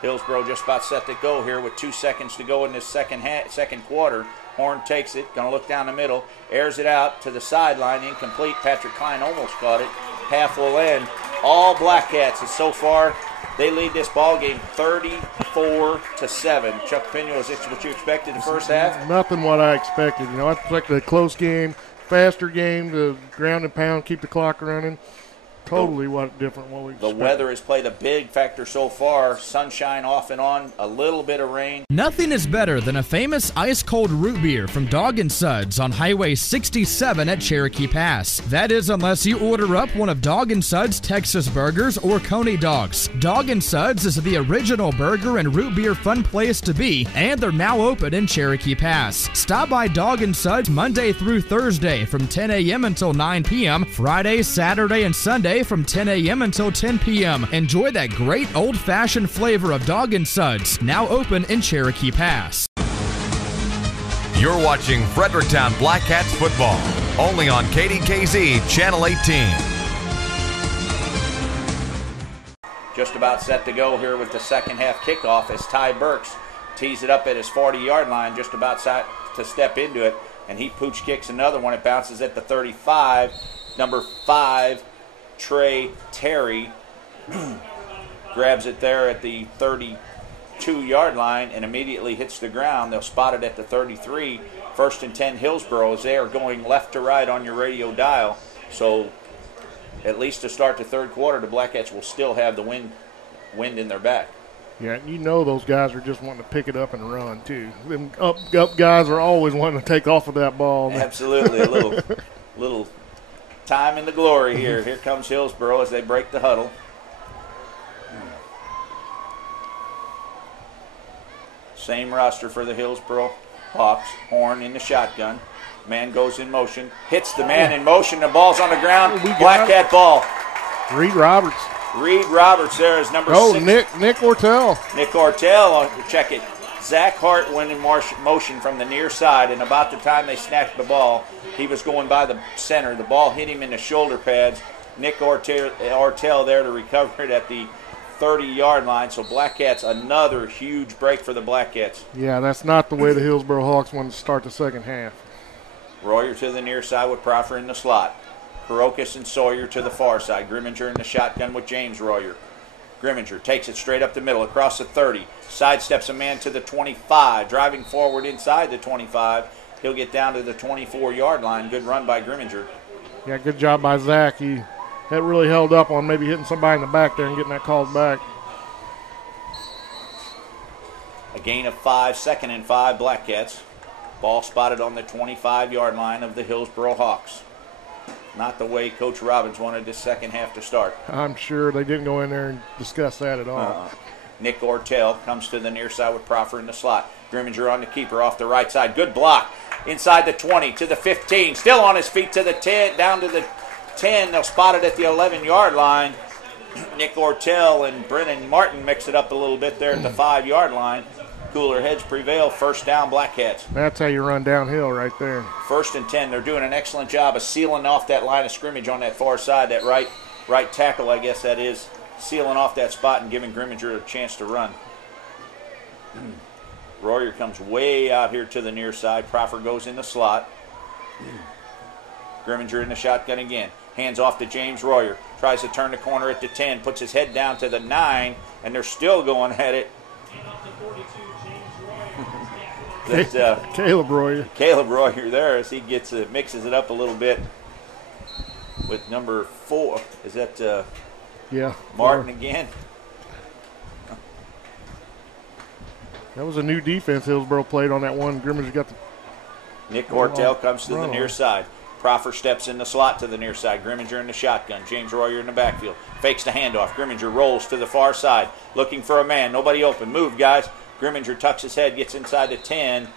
Hillsboro just about set to go here with 2 seconds to go in this second quarter. Horn takes it, going to look down the middle, airs it out to the sideline, incomplete. Patrick Klein almost caught it. Half will end all Black Cats. And so far, they lead this ball game 34-7. Chuck Pena, is it what you expected in the first half? Nothing what I expected. I expected a close game, faster game, the ground and pound, keep the clock running. Totally different what we expected. The weather has played a big factor so far. Sunshine off and on, a little bit of rain. Nothing is better than a famous ice-cold root beer from Dog and Suds on Highway 67 at Cherokee Pass. That is unless you order up one of Dog and Suds Texas burgers or Coney dogs. Dog and Suds is the original burger and root beer fun place to be, and they're now open in Cherokee Pass. Stop by Dog and Suds Monday through Thursday from 10 a.m. until 9 p.m., Friday, Saturday, and Sunday from 10 a.m. until 10 p.m. Enjoy that great old-fashioned flavor of Dog and Suds, now open in Cherokee Pass. You're watching Fredericktown Black Cats football, only on KDKZ Channel 18. Just about set to go here with the second half kickoff as Ty Burks tees it up at his 40-yard line, just about to step into it, and he pooch kicks another one. It bounces at the 35. Number 5, Trey Terry grabs it there at the 32-yard line and immediately hits the ground. They'll spot it at the 33. 1st and 10 Hillsboro, as they are going left to right on your radio dial. So at least to start the third quarter, the Black Cats will still have the wind in their back. Yeah, those guys are just wanting to pick it up and run too. Them up guys are always wanting to take off of that ball. Absolutely, a little time in the glory here. Here comes Hillsboro as they break the huddle. Same roster for the Hillsboro Hawks. Horn in the shotgun. Man goes in motion. Hits the man in motion. The ball's on the ground. Black Cat ball. Reed Roberts. Reed Roberts there is number 6. Nick Ortell. Nick Ortell, check it. Zach Hart went in motion from the near side, and about the time they snatched the ball, he was going by the center. The ball hit him in the shoulder pads. Nick Ortell there to recover it at the 30-yard line. So Black Cats, another huge break for the Black Cats. Yeah, that's not the way the Hillsboro Hawks wanted to start the second half. Royer to the near side with Proffer in the slot. Karokas and Sawyer to the far side. Grimminger in the shotgun with James Royer. Grimminger takes it straight up the middle, across the 30. Sidesteps a man to the 25. Driving forward inside the 25. He'll get down to the 24-yard line. Good run by Grimminger. Yeah, good job by Zach. He had really held up on maybe hitting somebody in the back there and getting that called back. A gain of 5, 2nd and 5, Black Cats. Ball spotted on the 25-yard line of the Hillsboro Hawks. Not the way Coach Robbins wanted this second half to start. I'm sure they didn't go in there and discuss that at all. Nick Ortell comes to the near side with Proffer in the slot. Grimminger on the keeper off the right side. Good block. Inside the 20 to the 15. Still on his feet to the 10, down to the 10. They'll spot it at the 11-yard line. Nick Ortell and Brennan Martin mix it up a little bit there at the 5-yard line. Cooler heads prevail. First down, Black Cats. That's how you run downhill right there. 1st and 10. They're doing an excellent job of sealing off that line of scrimmage on that far side. That right tackle, I guess that is, sealing off that spot and giving Grimminger a chance to run. Royer comes way out here to the near side. Proffer goes in the slot. Grimminger in the shotgun again. Hands off to James Royer. Tries to turn the corner at the 10. Puts his head down to the 9. And they're still going at it. Caleb Royer. Caleb Royer there as he gets mixes it up a little bit with number 4. Is that Martin again? That was a new defense Hillsboro played on that one. Grimminger got the... Nick Ortell comes to the near side. Proffer steps in the slot to the near side. Grimminger in the shotgun. James Royer in the backfield. Fakes the handoff. Grimminger rolls to the far side. Looking for a man. Nobody open. Move, guys. Grimminger tucks his head, gets inside the 10.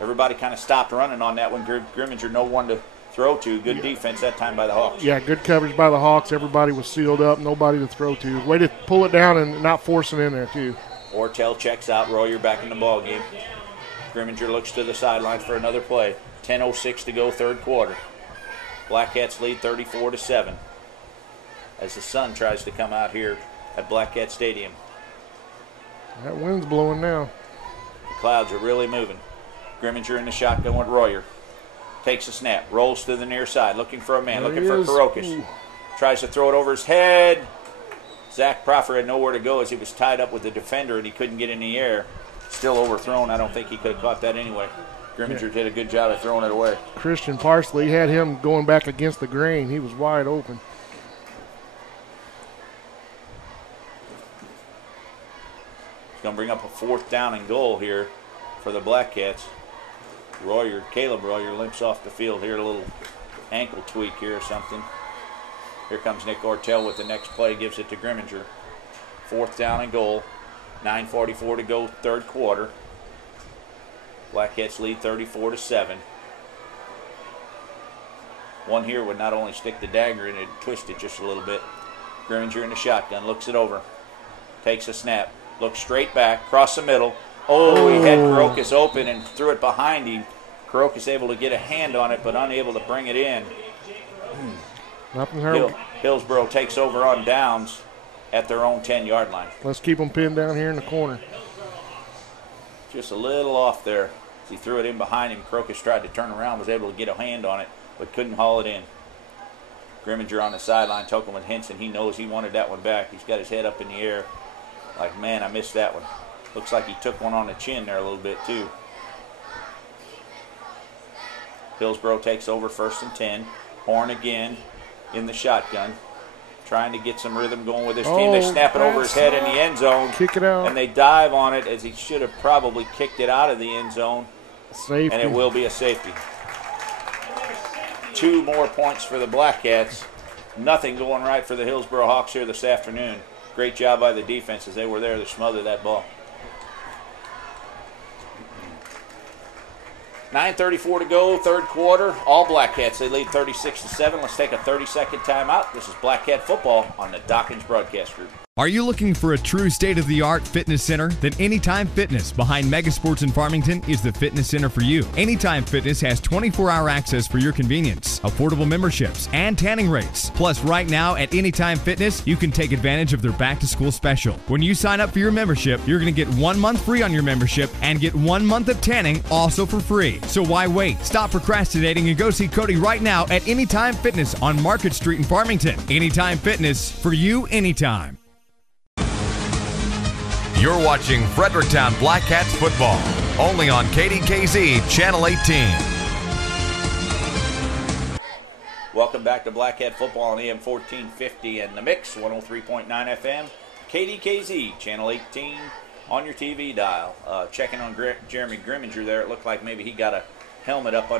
Everybody kind of stopped running on that one. Grimminger, no one to throw to. Good defense that time by the Hawks. Yeah, good coverage by the Hawks. Everybody was sealed up. Nobody to throw to. Way to pull it down and not force it in there, too. Ortell checks out. Royer back in the ball game. Grimminger looks to the sideline for another play. 10:06 to go, third quarter. Black Cats lead 34-7 as the sun tries to come out here at Black Cat Stadium. That wind's blowing now. The clouds are really moving. Grimminger in the shotgun with Royer. Takes a snap. Rolls to the near side. Looking for a man. Looking for Karokas. Tries to throw it over his head. Zach Proffer had nowhere to go as he was tied up with the defender and he couldn't get in the air. Still overthrown. I don't think he could have caught that anyway. Grimminger did a good job of throwing it away. Christian Parsley had him going back against the grain. He was wide open. He's going to bring up a 4th down and goal here for the Black Cats. Caleb Royer limps off the field here, a little ankle tweak here or something. Here comes Nick Ortell with the next play, gives it to Grimminger. 4th down and goal. 9:44 to go, 3rd quarter. Black Cats lead 34-7. One here would not only stick the dagger in it, twist it just a little bit. Grimminger in the shotgun, looks it over. Takes a snap, looks straight back, across the middle. Oh, he had Karokas open and threw it behind him. Karokas able to get a hand on it, but unable to bring it in. Hillsboro takes over on downs at their own 10-yard line. Let's keep them pinned down here in the corner. Just a little off there. As he threw it in behind him, Karokas tried to turn around, was able to get a hand on it, but couldn't haul it in. Grimminger on the sideline talking with Henson. He knows he wanted that one back. He's got his head up in the air like, man, I missed that one. Looks like he took one on the chin there a little bit too. Hillsboro takes over 1st and 10. Horn again in the shotgun, trying to get some rhythm going with his team. They snap it over his head in the end zone. Kick it out. And they dive on it as he should have probably kicked it out of the end zone. Safety. And it will be a safety. 2 more points for the Black Cats. Nothing going right for the Hillsboro Hawks here this afternoon. Great job by the defense as they were there to smother that ball. 9:34 to go, 3rd quarter. All Black Cats, they lead 36-7. Let's take a 30-second timeout. This is Black Cat football on the Dawkins Broadcast Group. Are you looking for a true state-of-the-art fitness center? Then Anytime Fitness behind Megasports in Farmington is the fitness center for you. Anytime Fitness has 24-hour access for your convenience, affordable memberships, and tanning rates. Plus, right now at Anytime Fitness, you can take advantage of their back-to-school special. When you sign up for your membership, you're going to get 1 month free on your membership and get 1 month of tanning also for free. So why wait? Stop procrastinating and go see Cody right now at Anytime Fitness on Market Street in Farmington. Anytime Fitness, for you anytime. You're watching Fredericktown Black Cats football, only on KDKZ Channel 18. Welcome back to Black Cat football on AM 1450 and the Mix, 103.9 FM, KDKZ Channel 18 on your TV dial. Checking on Jeremy Grimminger there. It looked like maybe he got a helmet up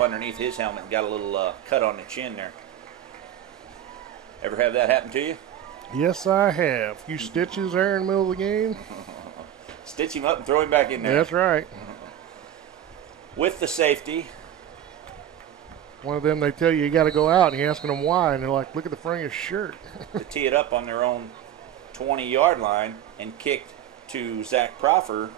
underneath his helmet and got a little cut on the chin there. Ever have that happen to you? Yes, I have. A few stitches there in the middle of the game. Stitch him up and throw him back in there. That's right. With the safety. One of them, they tell you got to go out, and you're asking them why, and they're like, look at the front of your shirt. To tee it up on their own 20-yard line and kicked to Zach Proffer.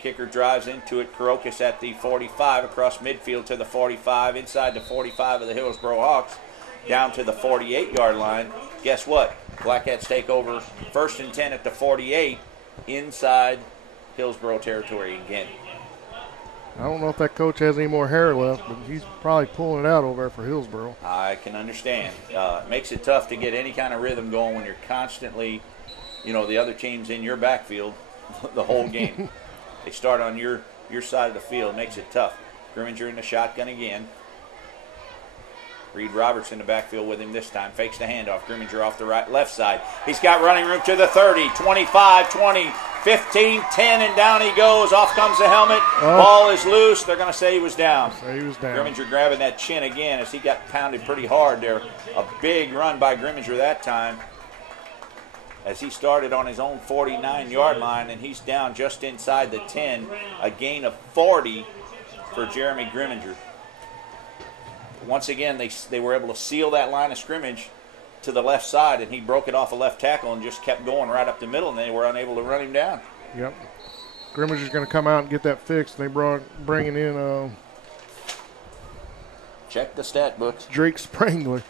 Kicker drives into it. Karokas at the 45, across midfield to the 45, inside the 45 of the Hillsboro Hawks, down to the 48-yard line. Guess what? Black Cats take over 1st and 10 at the 48, inside Hillsboro territory again. I don't know if that coach has any more hair left, but he's probably pulling it out over there for Hillsboro. I can understand. It makes it tough to get any kind of rhythm going when you're constantly, the other team's in your backfield the whole game. They start on your side of the field. It makes it tough. Grimminger in the shotgun again. Reed Roberts in the backfield with him this time. Fakes the handoff. Grimminger off the left side. He's got running room to the 30, 25, 20, 15, 10, and down he goes. Off comes the helmet. Ball is loose. They're going to say he was down. He was down. Grimminger grabbing that chin again as he got pounded pretty hard there. A big run by Grimminger that time as he started on his own 49-yard line, and he's down just inside the 10. A gain of 40 for Jeremy Grimminger. Once again, they were able to seal that line of scrimmage to the left side, and he broke it off a left tackle and just kept going right up the middle, and they were unable to run him down. Yep. Grimminger's going to come out and get that fixed. They bringing in check the stat books. Drake Sprangler.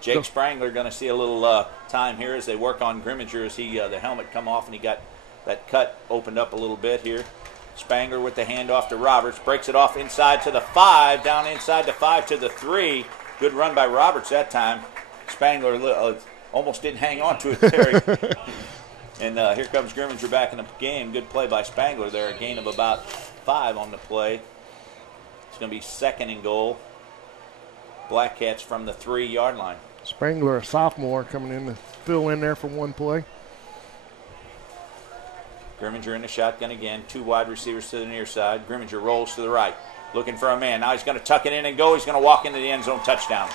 Jake Sprangler going to see a little time here as they work on Grimminger as the helmet come off, and he got that cut opened up a little bit here. Spangler with the handoff to Roberts. Breaks it off inside to the 5. Down inside the 5 to the 3. Good run by Roberts that time. Spangler almost didn't hang on to it there. And here comes Grimminger back in the game. Good play by Spangler there. A gain of about 5 on the play. It's going to be 2nd and goal. Black Cats from the 3-yard line. Spangler, a sophomore, coming in to fill in there for one play. Grimminger in the shotgun again. 2 wide receivers to the near side. Grimminger rolls to the right. Looking for a man. Now he's going to tuck it in and go. He's going to walk into the end zone. Touchdown.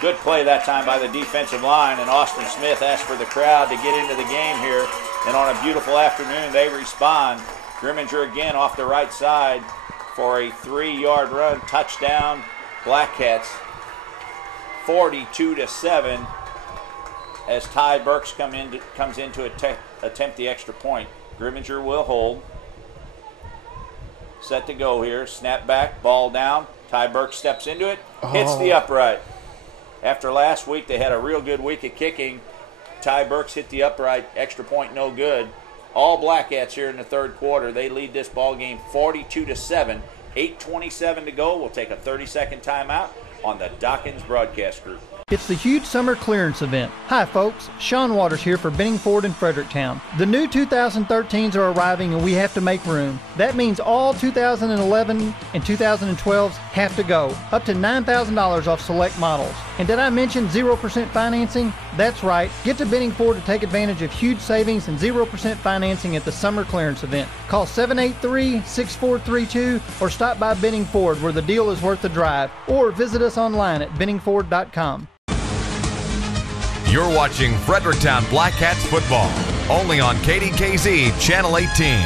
Good play that time by the defensive line, and Austin Smith asked for the crowd to get into the game here. And on a beautiful afternoon, they respond. Grimminger again off the right side for a 3-yard run. Touchdown, Black Cats. 42-7 as Ty Burks comes in to attempt the extra point. Grimminger will hold. Set to go here. Snap back, ball down. Ty Burks steps into it, hits the upright. After last week, they had a real good week of kicking. Ty Burks hit the upright, extra point, no good. All Black Cats here in the 3rd quarter. They lead this ball game 42-7. 8:27 to go. We'll take a 30-second timeout on the Dawkins Broadcast Group. It's the huge summer clearance event. Hi folks, Sean Waters here for Benning Ford in Fredericktown. The new 2013s are arriving and we have to make room. That means all 2011 and 2012s have to go. Up to $9,000 off select models. And did I mention 0% financing? That's right. Get to Benning Ford to take advantage of huge savings and 0% financing at the summer clearance event. Call 783-6432 or stop by Benning Ford where the deal is worth the drive. Or visit us online at benningford.com. You're watching Fredericktown Black Cats football, only on KDKZ Channel 18.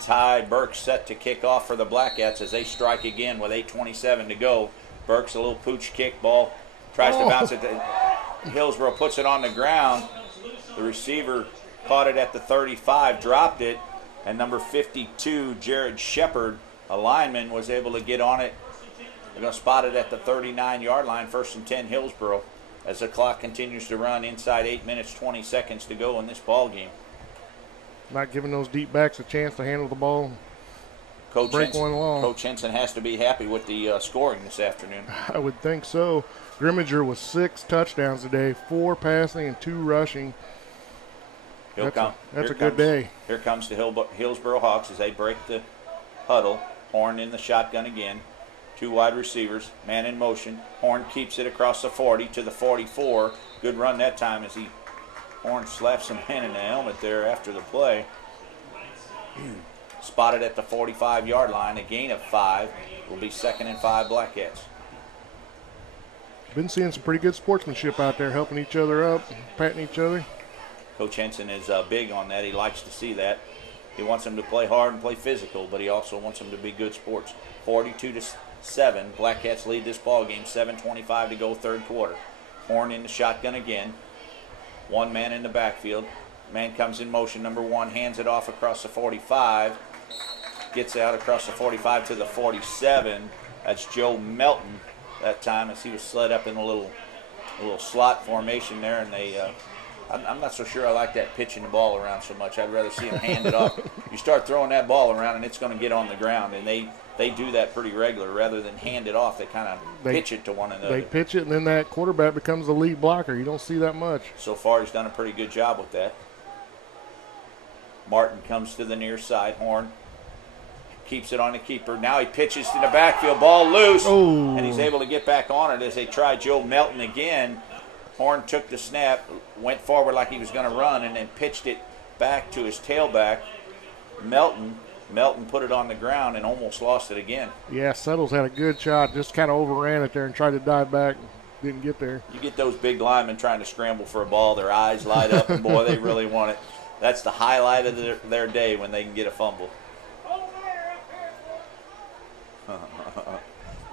Ty Burks set to kick off for the Black Cats as they strike again with 8:27 to go. Burks, a little pooch kick ball, tries to bounce it. Hillsboro puts it on the ground. The receiver caught it at the 35, dropped it, and number 52, Jared Shepard, a lineman, was able to get on it. They're going to spot it at the 39-yard line, 1st and 10 Hillsboro, as the clock continues to run inside 8 minutes, 20 seconds to go in this ball game. Not giving those deep backs a chance to handle the ball. Coach break one along. Coach Henson has to be happy with the scoring this afternoon. I would think so. Grimminger with 6 touchdowns today, 4 passing and 2 rushing. That's a good day. Here comes the Hillsboro Hawks as they break the huddle. Horn in the shotgun again. 2 wide receivers, man in motion. Horn keeps it across the 40 to the 44. Good run that time as Horn slaps some man in the helmet there after the play. Spotted at the 45-yard line, a gain of 5. Will be 2nd and 5 Black Cats. Been seeing some pretty good sportsmanship out there, helping each other up, patting each other. Coach Henson is big on that. He likes to see that. He wants them to play hard and play physical, but he also wants them to be good sports. 42-7, Black Cats lead this ball game. 7:25 to go, 3rd quarter. Horn in the shotgun again. 1 man in the backfield. Man comes in motion, number 1, hands it off across the 45. Gets out across the 45 to the 47. That's Joe Melton that time as he was slid up in a little slot formation there, and they I'm not so sure I like that pitching the ball around so much. I'd rather see him hand it off. You start throwing that ball around and it's going to get on the ground, and they do that pretty regular. Rather than hand it off, they kind of pitch it to one another. They pitch it, and then that quarterback becomes the lead blocker. You don't see that much. So far, he's done a pretty good job with that. Martin comes to the near side. Horn keeps it on the keeper. Now he pitches to the backfield. Ball loose, and he's able to get back on it as they try Joe Melton again. Horn took the snap, went forward like he was going to run, and then pitched it back to his tailback. Melton put it on the ground and almost lost it again. Yeah, Settles had a good shot, just kind of overran it there and tried to dive back. Didn't get there. You get those big linemen trying to scramble for a ball, their eyes light up, and boy, they really want it. That's the highlight of their day when they can get a fumble.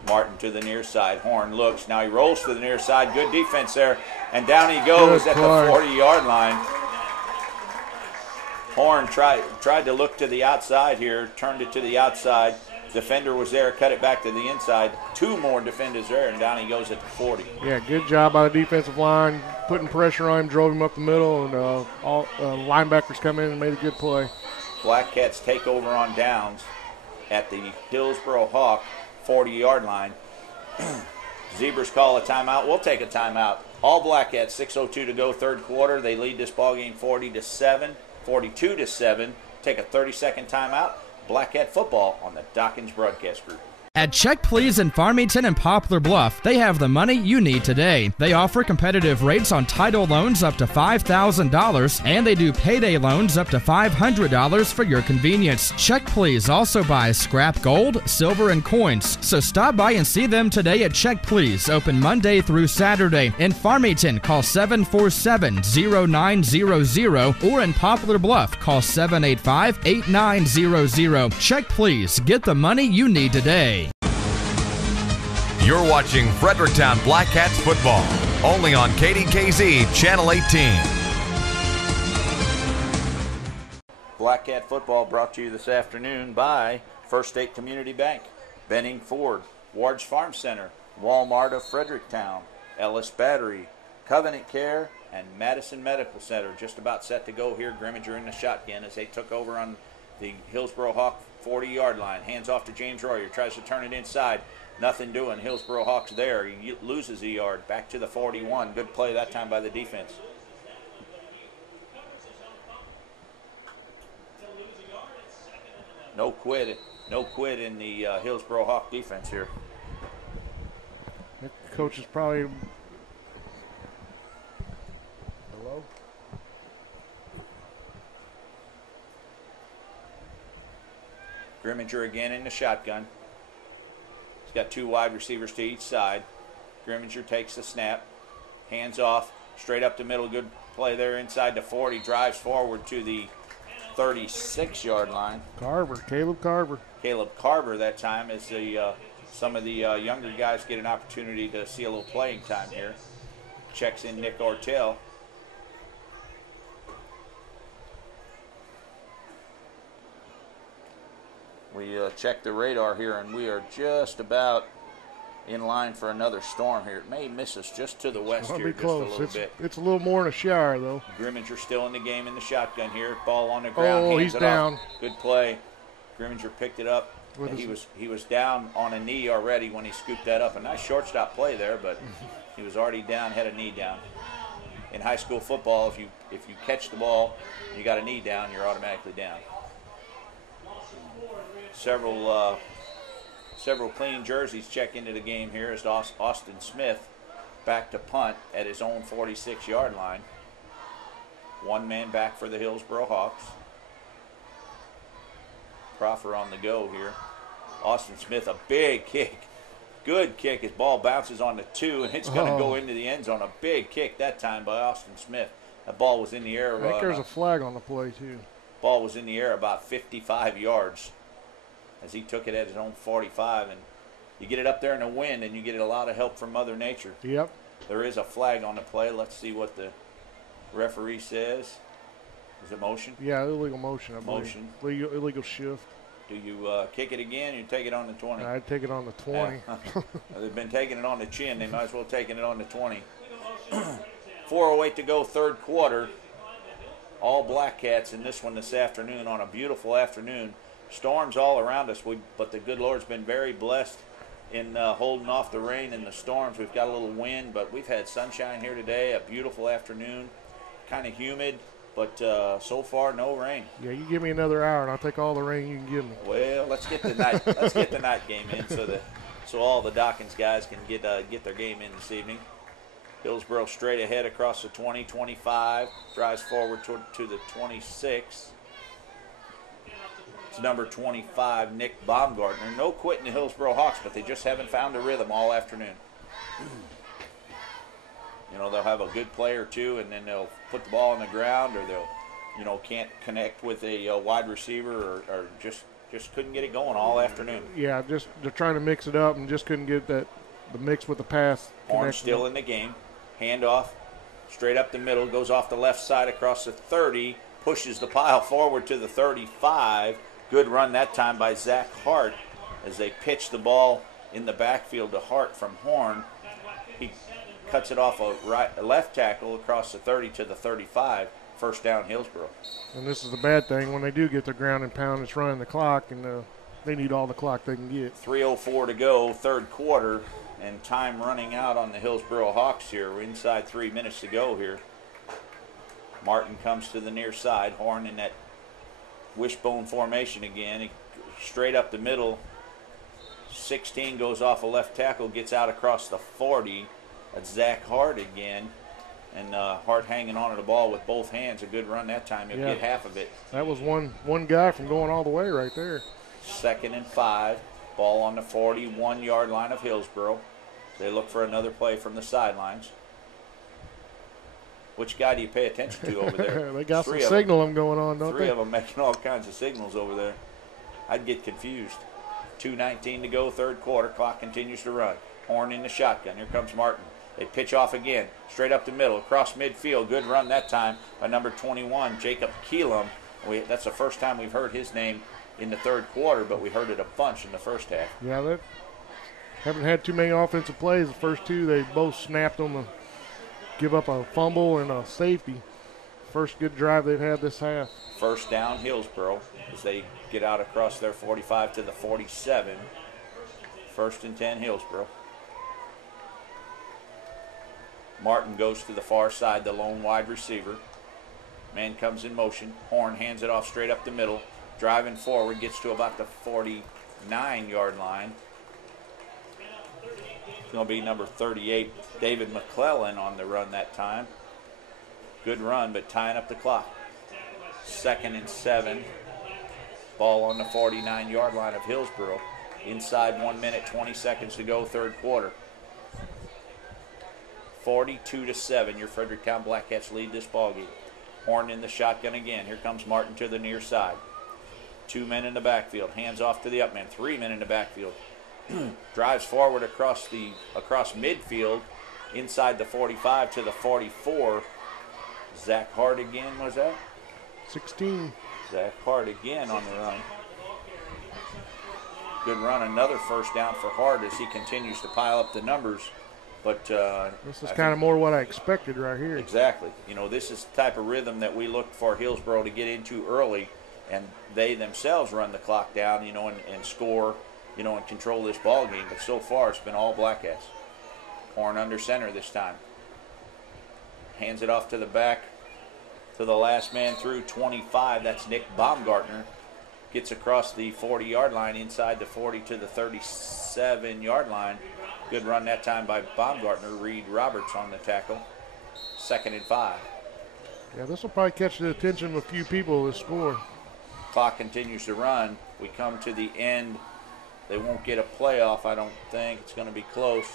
Martin to the near side. Horn looks. Now he rolls to the near side. Good defense there. And down he goes at the 40-yard line. Horn tried to look to the outside here, turned it to the outside. Defender was there, cut it back to the inside. 2 more defenders there, and down he goes at the 40. Yeah, good job by the defensive line. Putting pressure on him, drove him up the middle, and all linebackers come in and made a good play. Black Cats take over on downs at the Hillsboro Hawk 40-yard line. Zebras call a timeout. We'll take a timeout. All Blackcats, 6:02 to go, third quarter. They lead this ball game 42-7. Take a 30-second timeout. Blackcat football on the Dawkins Broadcast Group. At Check Please in Farmington and Poplar Bluff, they have the money you need today. They offer competitive rates on title loans up to $5,000, and they do payday loans up to $500 for your convenience. Check Please also buys scrap gold, silver, and coins. So stop by and see them today at Check Please, open Monday through Saturday. In Farmington, call 747-0900, or in Poplar Bluff, call 785-8900. Check Please. Get the money you need today. You're watching Fredericktown Blackcats football, only on KDKZ Channel 18. Blackcat football brought to you this afternoon by First State Community Bank, Benning Ford, Ward's Farm Center, Walmart of Fredericktown, Ellis Battery, Covenant Care, and Madison Medical Center. Just about set to go here. Grimminger in the shotgun as they took over on the Hillsboro Hawk 40-yard line. Hands off to James Royer. Tries to turn it inside. Nothing doing. Hillsboro Hawks there. He loses a yard. Back to the 41. Good play that time by the defense. No quit in the Hillsboro Hawk defense here. The coach is probably... Hello? Grimminger again in the shotgun. He's got two wide receivers to each side. Grimminger takes the snap. Hands off. Straight up the middle. Good play there inside the 40. Drives forward to the 36-yard line. Caleb Carver. Caleb Carver that time as some of the younger guys get an opportunity to see a little playing time here. Checks in Nick Ortell. We checked the radar here, and we are just about in line for another storm here. It may miss us just to the west here, just a little bit. It's a little more in a shower, though. Grimminger still in the game in the shotgun here. Ball on the ground. Oh, he's down. Off. Good play. Grimminger picked it up. He was down on a knee already when he scooped that up. A nice shortstop play there, but he was already down, had a knee down. In high school football, if you catch the ball, you got a knee down, you're automatically down. Several clean jerseys check into the game here as Austin Smith back to punt at his own 46-yard line. One man back for the Hillsboro Hawks. Proffer on the go here. Austin Smith, a big kick. Good kick. His ball bounces on the 2, and it's going to go into the end zone. A big kick that time by Austin Smith. That ball was in the air. I think there's a flag on the play, too. Ball was in the air about 55 yards. As he took it at his own 45, and you get it up there in the wind, and you get a lot of help from Mother Nature. Yep. There is a flag on the play. Let's see what the referee says. Is it motion? Yeah, illegal motion. Motion. Illegal shift. Do you kick it again, or you take it on the 20? I'd take it on the 20. They've been taking it on the chin. They might as well taking it on the 20. 4:08 to go, third quarter. All Blackcats in this one this afternoon on a beautiful afternoon. Storms all around us, but the good Lord's been very blessed in holding off the rain and the storms. We've got a little wind, but we've had sunshine here today, a beautiful afternoon, kind of humid, but so far no rain. Yeah, you give me another hour, and I'll take all the rain you can give me. Well, let's get the night game in so all the Dawkins guys can get their game in this evening. Hillsboro straight ahead across the 20, 25, drives forward to the 26. Number 25, Nick Baumgartner. No quitting the Hillsboro Hawks, but they just haven't found a rhythm all afternoon. They'll have a good play or two, and then they'll put the ball on the ground, or they'll, can't connect with a wide receiver, or just couldn't get it going all afternoon. Yeah, they're trying to mix it up and just couldn't get the mix with the pass. Horn still in the game. Handoff, straight up the middle, goes off the left side across the 30, pushes the pile forward to the 35. Good run that time by Zach Hart as they pitch the ball in the backfield to Hart from Horn. He cuts it off a left tackle across the 30 to the 35. First down, Hillsboro. And this is the bad thing. When they do get their ground and pound, it's running the clock, and they need all the clock they can get. 3:04 to go, third quarter. and time running out on the Hillsboro Hawks here. We're inside 3 minutes to go here. Martin comes to the near side. Horn in that wishbone formation again. He, straight up the middle. 16 goes off a left tackle, gets out across the 40. That's Zach Hart again. And Hart hanging on to the ball with both hands. A good run that time. He'll get half of it. That was one guy from going all the way right there. 2nd and 5. Ball on the 41-yard line of Hillsboro. They look for another play from the sidelines. Which guy do you pay attention to over there? They got some signaling going on, don't they? Three of them making all kinds of signals over there. I'd get confused. 2:19 to go, third quarter. Clock continues to run. Horn in the shotgun. Here comes Martin. They pitch off again. Straight up the middle. Across midfield. Good run that time by number 21, Jacob Keelam. That's the first time we've heard his name in the third quarter, but we heard it a bunch in the first half. Yeah, they haven't had too many offensive plays. The first two, they both snapped on the give up a fumble and a safety. First good drive they've had this half. First down, Hillsboro, as they get out across their 45 to the 47. 1st and 10, Hillsboro. Martin goes to the far side, the lone wide receiver. Man comes in motion. Horn hands it off straight up the middle. Driving forward, gets to about the 49-yard line. It's going to be number 38, David McClellan, on the run that time. Good run, but tying up the clock. 2nd and 7. Ball on the 49-yard line of Hillsboro. Inside 1 minute, 20 seconds to go, third quarter. 42-7, your Fredericktown Blackcats lead this ballgame. Horn in the shotgun again. Here comes Martin to the near side. 2 men in the backfield. Hands off to the up man. 3 men in the backfield. Drives forward across midfield, inside the 45 to the 44. Zach Hart again, was that? 16. Zach Hart again on the run. Good run, another first down for Hart as he continues to pile up the numbers. But this is kind of more what I expected right here. Exactly. You know, this is the type of rhythm that we look for Hillsboro to get into early, and they themselves run the clock down, you know, and score, you know, and control this ball game. But so far, it's been all Blackcats. Horn under center this time. Hands it off to the back, to the last man through, 25. That's Nick Baumgartner. Gets across the 40-yard line, inside the 40 to the 37-yard line. Good run that time by Baumgartner. Reed Roberts on the tackle. 2nd and 5. Yeah, this will probably catch the attention of a few people, this score. Clock continues to run. We come to the end. They won't get a playoff, I don't think. It's going to be close.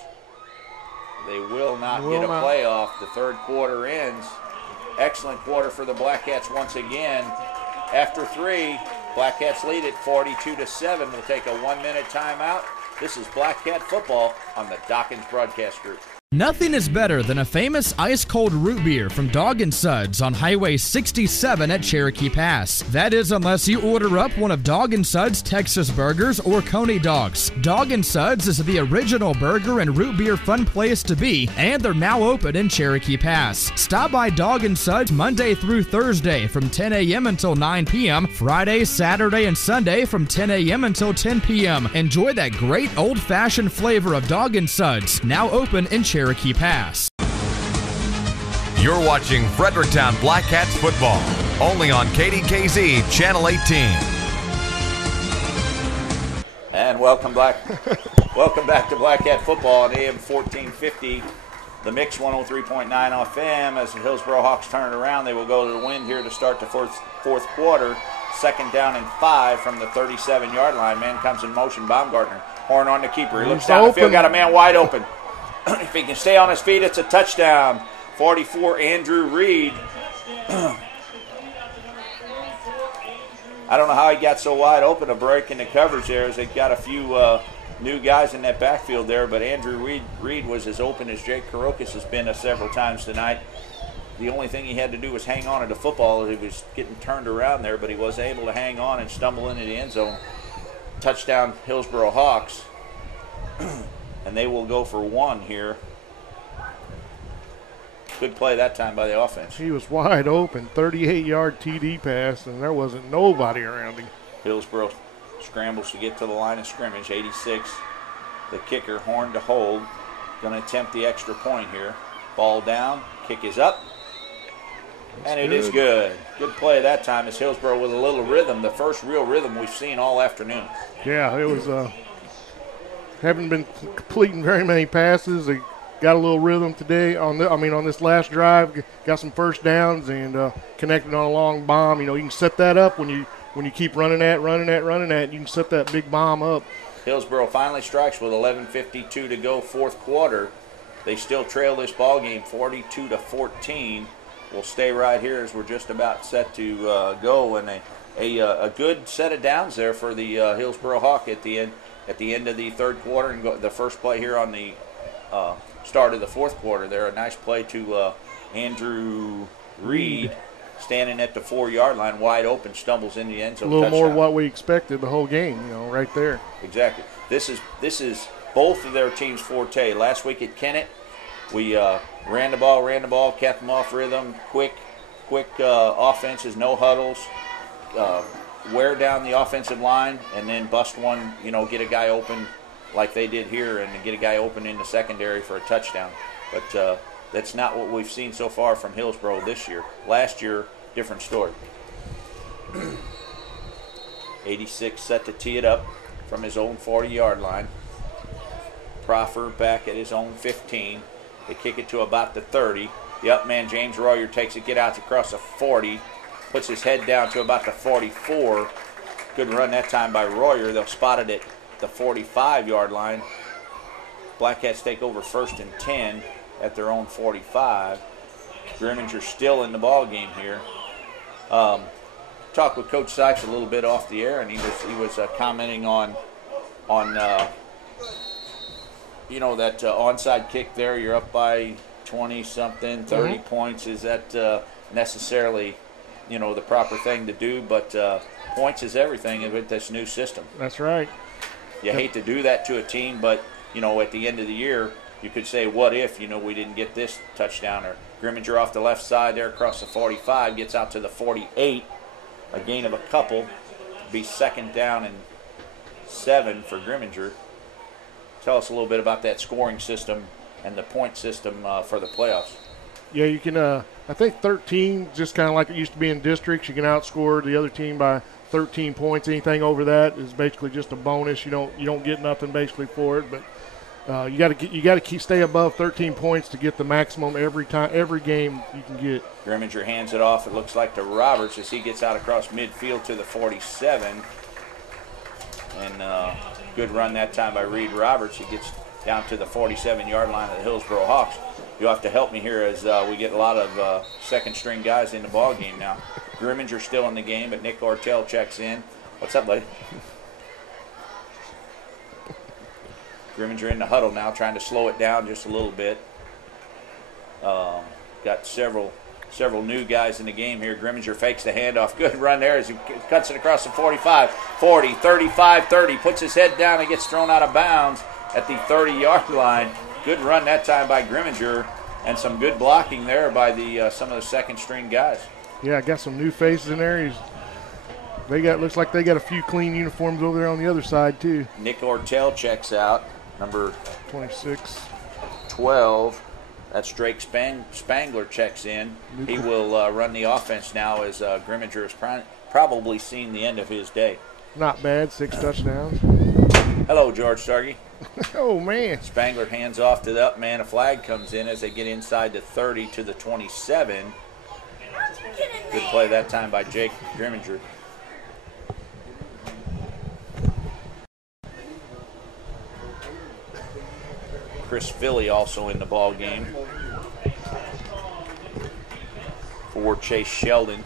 They will not get a playoff. The third quarter ends. Excellent quarter for the Blackcats once again. After 3, Blackcats lead it 42-7. We'll take a 1-minute timeout. This is Blackcat football on the Dawkins Broadcast Group. Nothing is better than a famous ice-cold root beer from Dog & Suds on Highway 67 at Cherokee Pass. That is, unless you order up one of Dog & Suds Texas Burgers or Coney Dogs. Dog & Suds is the original burger and root beer fun place to be, and they're now open in Cherokee Pass. Stop by Dog & Suds Monday through Thursday from 10 a.m. until 9 p.m., Friday, Saturday, and Sunday from 10 a.m. until 10 p.m. Enjoy that great old-fashioned flavor of Dog & Suds, now open in Cherokee Pass. You're watching Fredericktown Blackcats football, only on KDKZ Channel 18. And welcome back to Blackcat football on AM 1450. The Mix 103.9 FM. As the Hillsboro Hawks turn it around, they will go to the wind here to start the fourth quarter. 2nd down and 5 from the 37-yard line. Man comes in motion. Baumgartner. Horn on the keeper. He looks down the field. Got a man wide open. If he can stay on his feet, it's a touchdown. 44, Andrew Reed. I don't know how he got so wide open, a break in the coverage there, as they got a few new guys in that backfield there, but Andrew Reed was as open as Jake Karokas has been several times tonight. The only thing he had to do was hang on to the football. He was getting turned around there, but he was able to hang on and stumble into the end zone. Touchdown, Hillsboro Hawks. And they will go for 1 here. Good play that time by the offense. He was wide open, 38-yard TD pass, and there wasn't nobody around him. Hillsboro scrambles to get to the line of scrimmage. 86 The kicker, Horn to hold. Going to attempt the extra point here. Ball down. Kick is up. And it is good. Good play that time as Hillsboro with a little rhythm, the first real rhythm we've seen all afternoon. Yeah, it was haven't been completing very many passes. They got a little rhythm today on this last drive. Got some first downs and connected on a long bomb. You can set that up when you keep running that. You can set that big bomb up. Hillsboro finally strikes with 11:52 to go, fourth quarter. They still trail this ball game 42-14. We'll stay right here as we're just about set to go, and a good set of downs there for the Hillsboro Hawk at the end of the third quarter, and the first play here on the start of the fourth quarter. There, a nice play to Andrew Reed, standing at the 4-yard line, wide open, stumbles in the end zone. A little touchdown. more what we expected the whole game, right there. Exactly. This is both of their teams' forte. Last week at Kennett, we ran the ball, kept them off rhythm, quick offenses, no huddles, wear down the offensive line, and then bust one, get a guy open like they did here and get a guy open in the secondary for a touchdown. But that's not what we've seen so far from Hillsboro this year. Last year, different story. 86 set to tee it up from his own 40-yard line. Proffer back at his own 15. They kick it to about the 30. The up man, James Royer, takes it, get out across the 40, puts his head down to about the 44. Good run that time by Royer. They'll spot it at the 45-yard line. Black Cats take over 1st and 10 at their own 45. Grimminger still in the ball game here. Talked with Coach Sykes a little bit off the air, and he was commenting on that onside kick there. You're up by 20-something, 30 points. Is that necessarily, the proper thing to do? But points is everything with this new system. That's right. You hate to do that to a team, but, at the end of the year, you could say, what if, we didn't get this touchdown? Or Grimminger off the left side there across the 45, gets out to the 48. A gain of a couple. Be 2nd down and 7 for Grimminger. Tell us a little bit about that scoring system and the point system for the playoffs. Yeah, you can. I think 13, just kind of like it used to be in districts. You can outscore the other team by 13 points. Anything over that is basically just a bonus. You don't get nothing basically for it. But you got to stay above 13 points to get the maximum every game you can get. Grimminger hands it off. It looks like to Roberts as he gets out across midfield to the 47. And good run that time by Reed Roberts. He gets down to the 47-yard line of the Hillsboro Hawks. You'll have to help me here as we get a lot of second-string guys in the ball game now. Grimminger still in the game, but Nick Ortel checks in. What's up, buddy? Grimminger in the huddle now, trying to slow it down just a little bit. Got several new guys in the game here. Grimminger fakes the handoff. Good run there as he cuts it across the 45, 40, 35, 30. Puts his head down and gets thrown out of bounds at the 30-yard line. Good run that time by Grimminger, and some good blocking there by some of the second-string guys. Yeah, I got some new faces in there. Looks like they got a few clean uniforms over there on the other side too. Nick Ortel checks out, number 26. 12. That's Drake Spangler checks in. He will run the offense now as Grimminger has probably seen the end of his day. Not bad, 6 touchdowns. Hello, George Starkey. Oh, man. Spangler hands off to the up man. A flag comes in as they get inside the 30 to the 27. Good play that time by Jake Grimminger. Chris Philly also in the ball game for Chase Sheldon.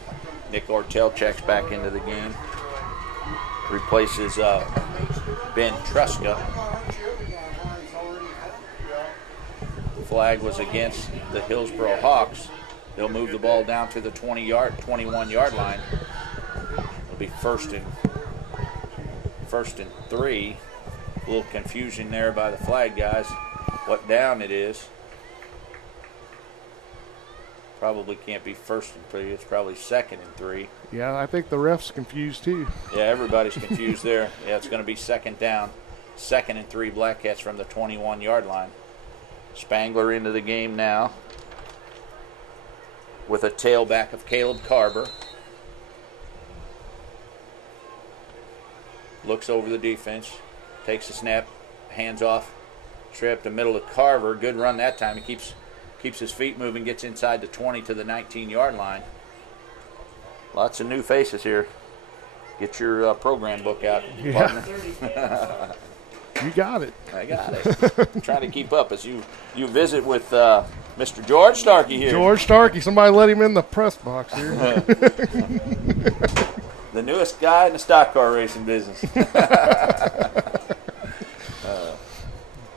Nick Ortel checks back into the game. Replaces Ben Truska. Flag was against the Hillsboro Hawks. They'll move the ball down to the 21-yard line. It'll be first and 3. A little confusion there by the flag guys. What down it is. Probably can't be 1st and 3. It's probably 2nd and 3. Yeah, I think the ref's confused too. Yeah, everybody's confused there. Yeah, it's going to be 2nd down. 2nd and 3 Black Cats from the 21-yard line. Spangler into the game now with a tailback of Caleb Carver. Looks over the defense, takes a snap, hands off, straight up the middle to Carver. Good run that time. He keeps his feet moving, gets inside the 20 to the 19-yard line. Lots of new faces here. Get your program book out, partner. You got it. I got it. Trying to keep up as you visit with Mr. George Starkey here. George Starkey. Somebody let him in the press box here. The newest guy in the stock car racing business.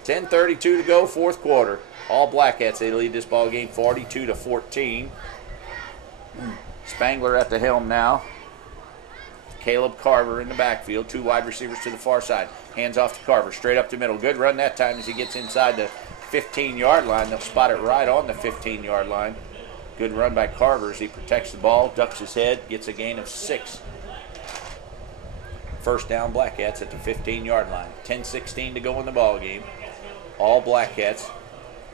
10:32 to go, fourth quarter. All Black Cats, they lead this ball game 42-14. Spangler at the helm now. Caleb Carver in the backfield. 2 wide receivers to the far side. Hands off to Carver, straight up the middle. Good run that time as he gets inside the 15-yard line. They'll spot it right on the 15-yard line. Good run by Carver as he protects the ball, ducks his head, gets a gain of 6. First down Black Cats at the 15-yard line. 10:16 to go in the ball game. All Black Cats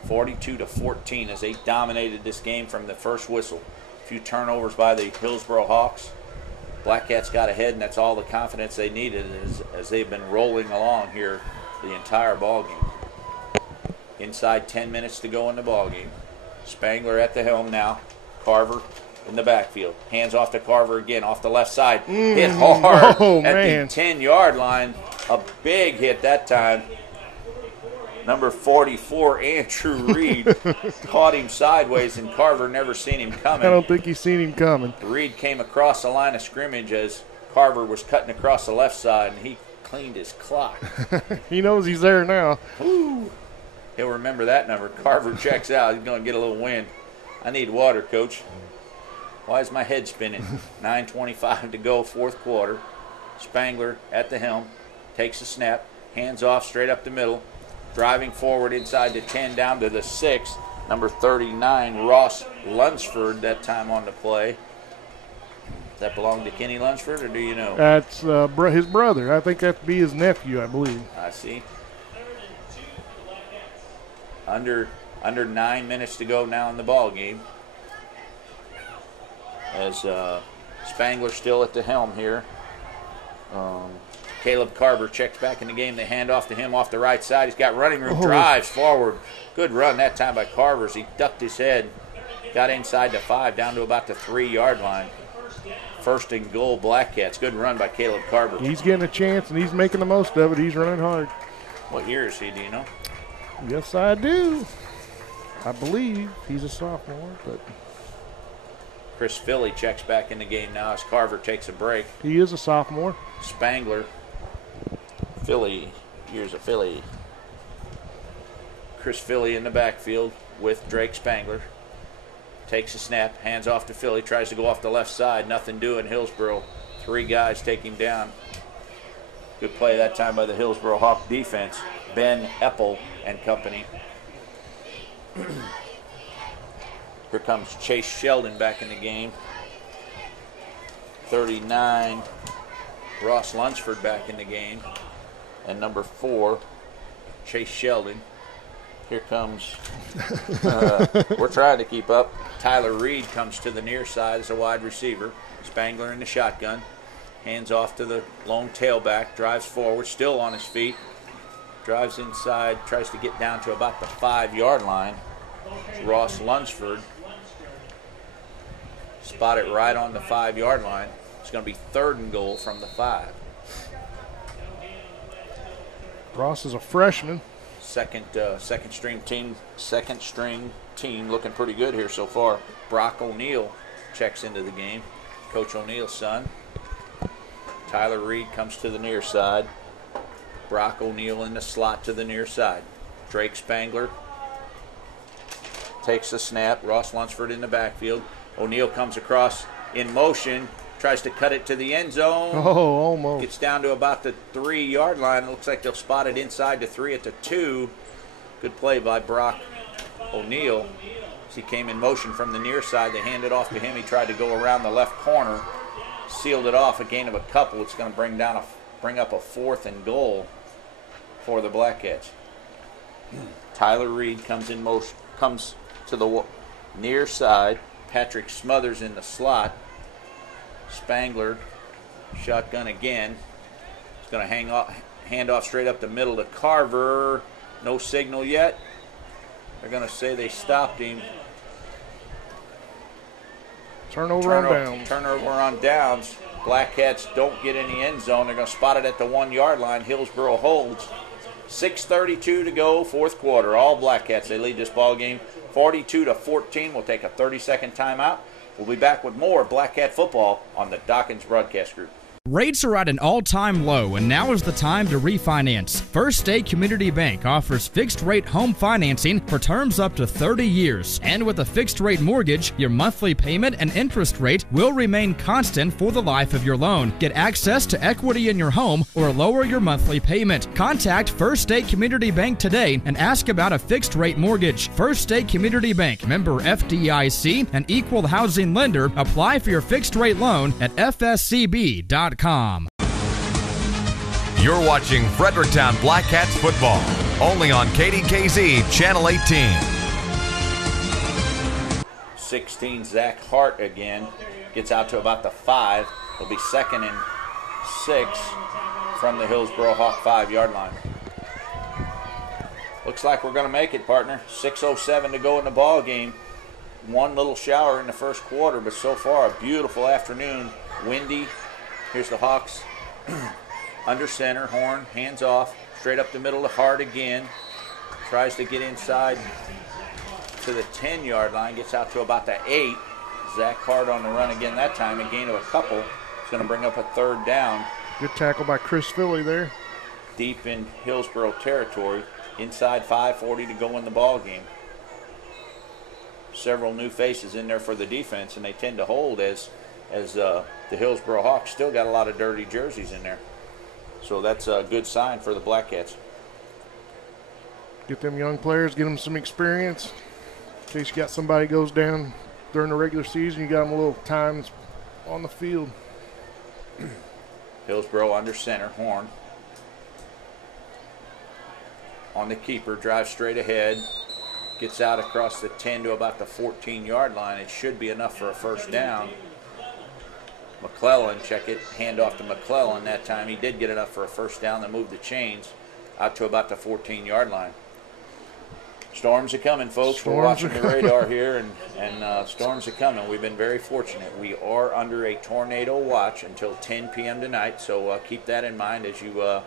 42-14 as they dominated this game from the first whistle. A few turnovers by the Hillsboro Hawks. Black Cats got ahead, and that's all the confidence they needed as they've been rolling along here the entire ball game. Inside 10 minutes to go in the ball game. Spangler at the helm now. Carver in the backfield. Hands off to Carver again off the left side. Hit hard at the 10-yard line. A big hit that time. Number 44, Andrew Reed, caught him sideways, and Carver never seen him coming. I don't think he's seen him coming. Reed came across the line of scrimmage as Carver was cutting across the left side, and he cleaned his clock. He knows he's there now. Woo. He'll remember that number. Carver checks out. He's going to get a little wind. I need water, Coach. Why is my head spinning? 9:25 to go, fourth quarter. Spangler at the helm. Takes a snap. Hands off straight up the middle. Driving forward inside the 10 down to the 6. Number 39, Ross Lunsford, that time on the play. Does that belong to Kenny Lunsford, or do you know? That's his brother. I think that'd be his nephew, I believe. I see. Under 9 minutes to go now in the ball game. As Spangler still at the helm here. Caleb Carver checks back in the game. They hand off to him off the right side. He's got running room, drives forward. Good run that time by Carver as he ducked his head. Got inside the 5, down to about the 3-yard line. First and goal, Black Cats. Good run by Caleb Carver. He's getting a chance, and he's making the most of it. He's running hard. What year is he, do you know? Yes, I do. I believe he's a sophomore, but Chris Philly checks back in the game now as Carver takes a break. he is a sophomore. Spangler. Philly. Here's a Philly. Chris Philly in the backfield with Drake Spangler. Takes a snap. Hands off to Philly. Tries to go off the left side. Nothing doing. Hillsboro. 3 guys take him down. Good play that time by the Hillsboro Hawk defense. Ben Eppel and company. Here comes Chase Sheldon back in the game. 39, Ross Lunsford back in the game. And number 4, Chase Sheldon. Here comes, we're trying to keep up. Tyler Reed comes to the near side as a wide receiver. Spangler in the shotgun. Hands off to the lone tailback. Drives forward, still on his feet. Drives inside, tries to get down to about the 5-yard line. It's Ross Lunsford. Spot it right on the 5-yard line. It's going to be 3rd and goal from the 5. Ross is a freshman. Second string team looking pretty good here so far. Brock O'Neill checks into the game. Coach O'Neill's son. Tyler Reed comes to the near side. Brock O'Neill in the slot to the near side. Drake Spangler takes the snap. Ross Lunsford in the backfield. O'Neill comes across in motion. Tries to cut it to the end zone. Oh, almost. Gets down to about the 3-yard line. It looks like they'll spot it inside the 3 at the 2. Good play by Brock O'Neill. As he came in motion from the near side, they handed off to him. He tried to go around the left corner. Sealed it off, a gain of a couple. It's going to bring up a 4th and goal for the Black Cats. Tyler Reed comes to the near side. Patrick Smothers in the slot. Spangler, shotgun again. He's going to hand off straight up the middle to Carver. No signal yet. They're going to say they stopped him. Turnover on downs. Turnover on downs. Black Cats don't get in the end zone. They're going to spot it at the 1 yard line. Hillsboro holds. 6:32 to go, fourth quarter. All Black Cats, they lead this ball game 42-14. We'll take a 30-second timeout. We'll be back with more Black Cat football on the Dawkins Broadcast Group. Rates are at an all-time low, and now is the time to refinance. First State Community Bank offers fixed-rate home financing for terms up to 30 years. And with a fixed-rate mortgage, your monthly payment and interest rate will remain constant for the life of your loan. Get access to equity in your home or lower your monthly payment. Contact First State Community Bank today and ask about a fixed-rate mortgage. First State Community Bank, member FDIC, an equal housing lender. Apply for your fixed-rate loan at fscb.com. You're watching Fredericktown Black Cats football, only on KDKZ Channel 18. 16, Zach Hart again. Gets out to about the 5. It'll be 2nd and 6 from the Hillsboro Hawk 5-yard line. Looks like we're going to make it, partner. 6:07 to go in the ball game. One little shower in the first quarter, but so far a beautiful afternoon. Windy. Here's the Hawks under center. Horn, hands off, straight up the middle to Hart again. Tries to get inside to the 10-yard line. Gets out to about the 8. Zach Hart on the run again that time. A gain of a couple. It's going to bring up a 3rd down. Good tackle by Chris Philly there. Deep in Hillsboro territory. Inside 5:40 to go in the ball game. Several new faces in there for the defense, and they tend to hold as the Hillsboro Hawks still got a lot of dirty jerseys in there. So that's a good sign for the Black Cats. Get them young players, get them some experience. In case you got somebody goes down during the regular season, you got them a little time on the field. Hillsboro under center, Horn. On the keeper, drives straight ahead. Gets out across the 10 to about the 14-yard line. It should be enough for a first down. McClellan, check it, hand off to McClellan that time. He did get enough for a first down to move the chains out to about the 14-yard line. Storms are coming, folks. We're watching the radar here, and storms are coming. We've been very fortunate. We are under a tornado watch until 10 p.m. tonight, so keep that in mind as you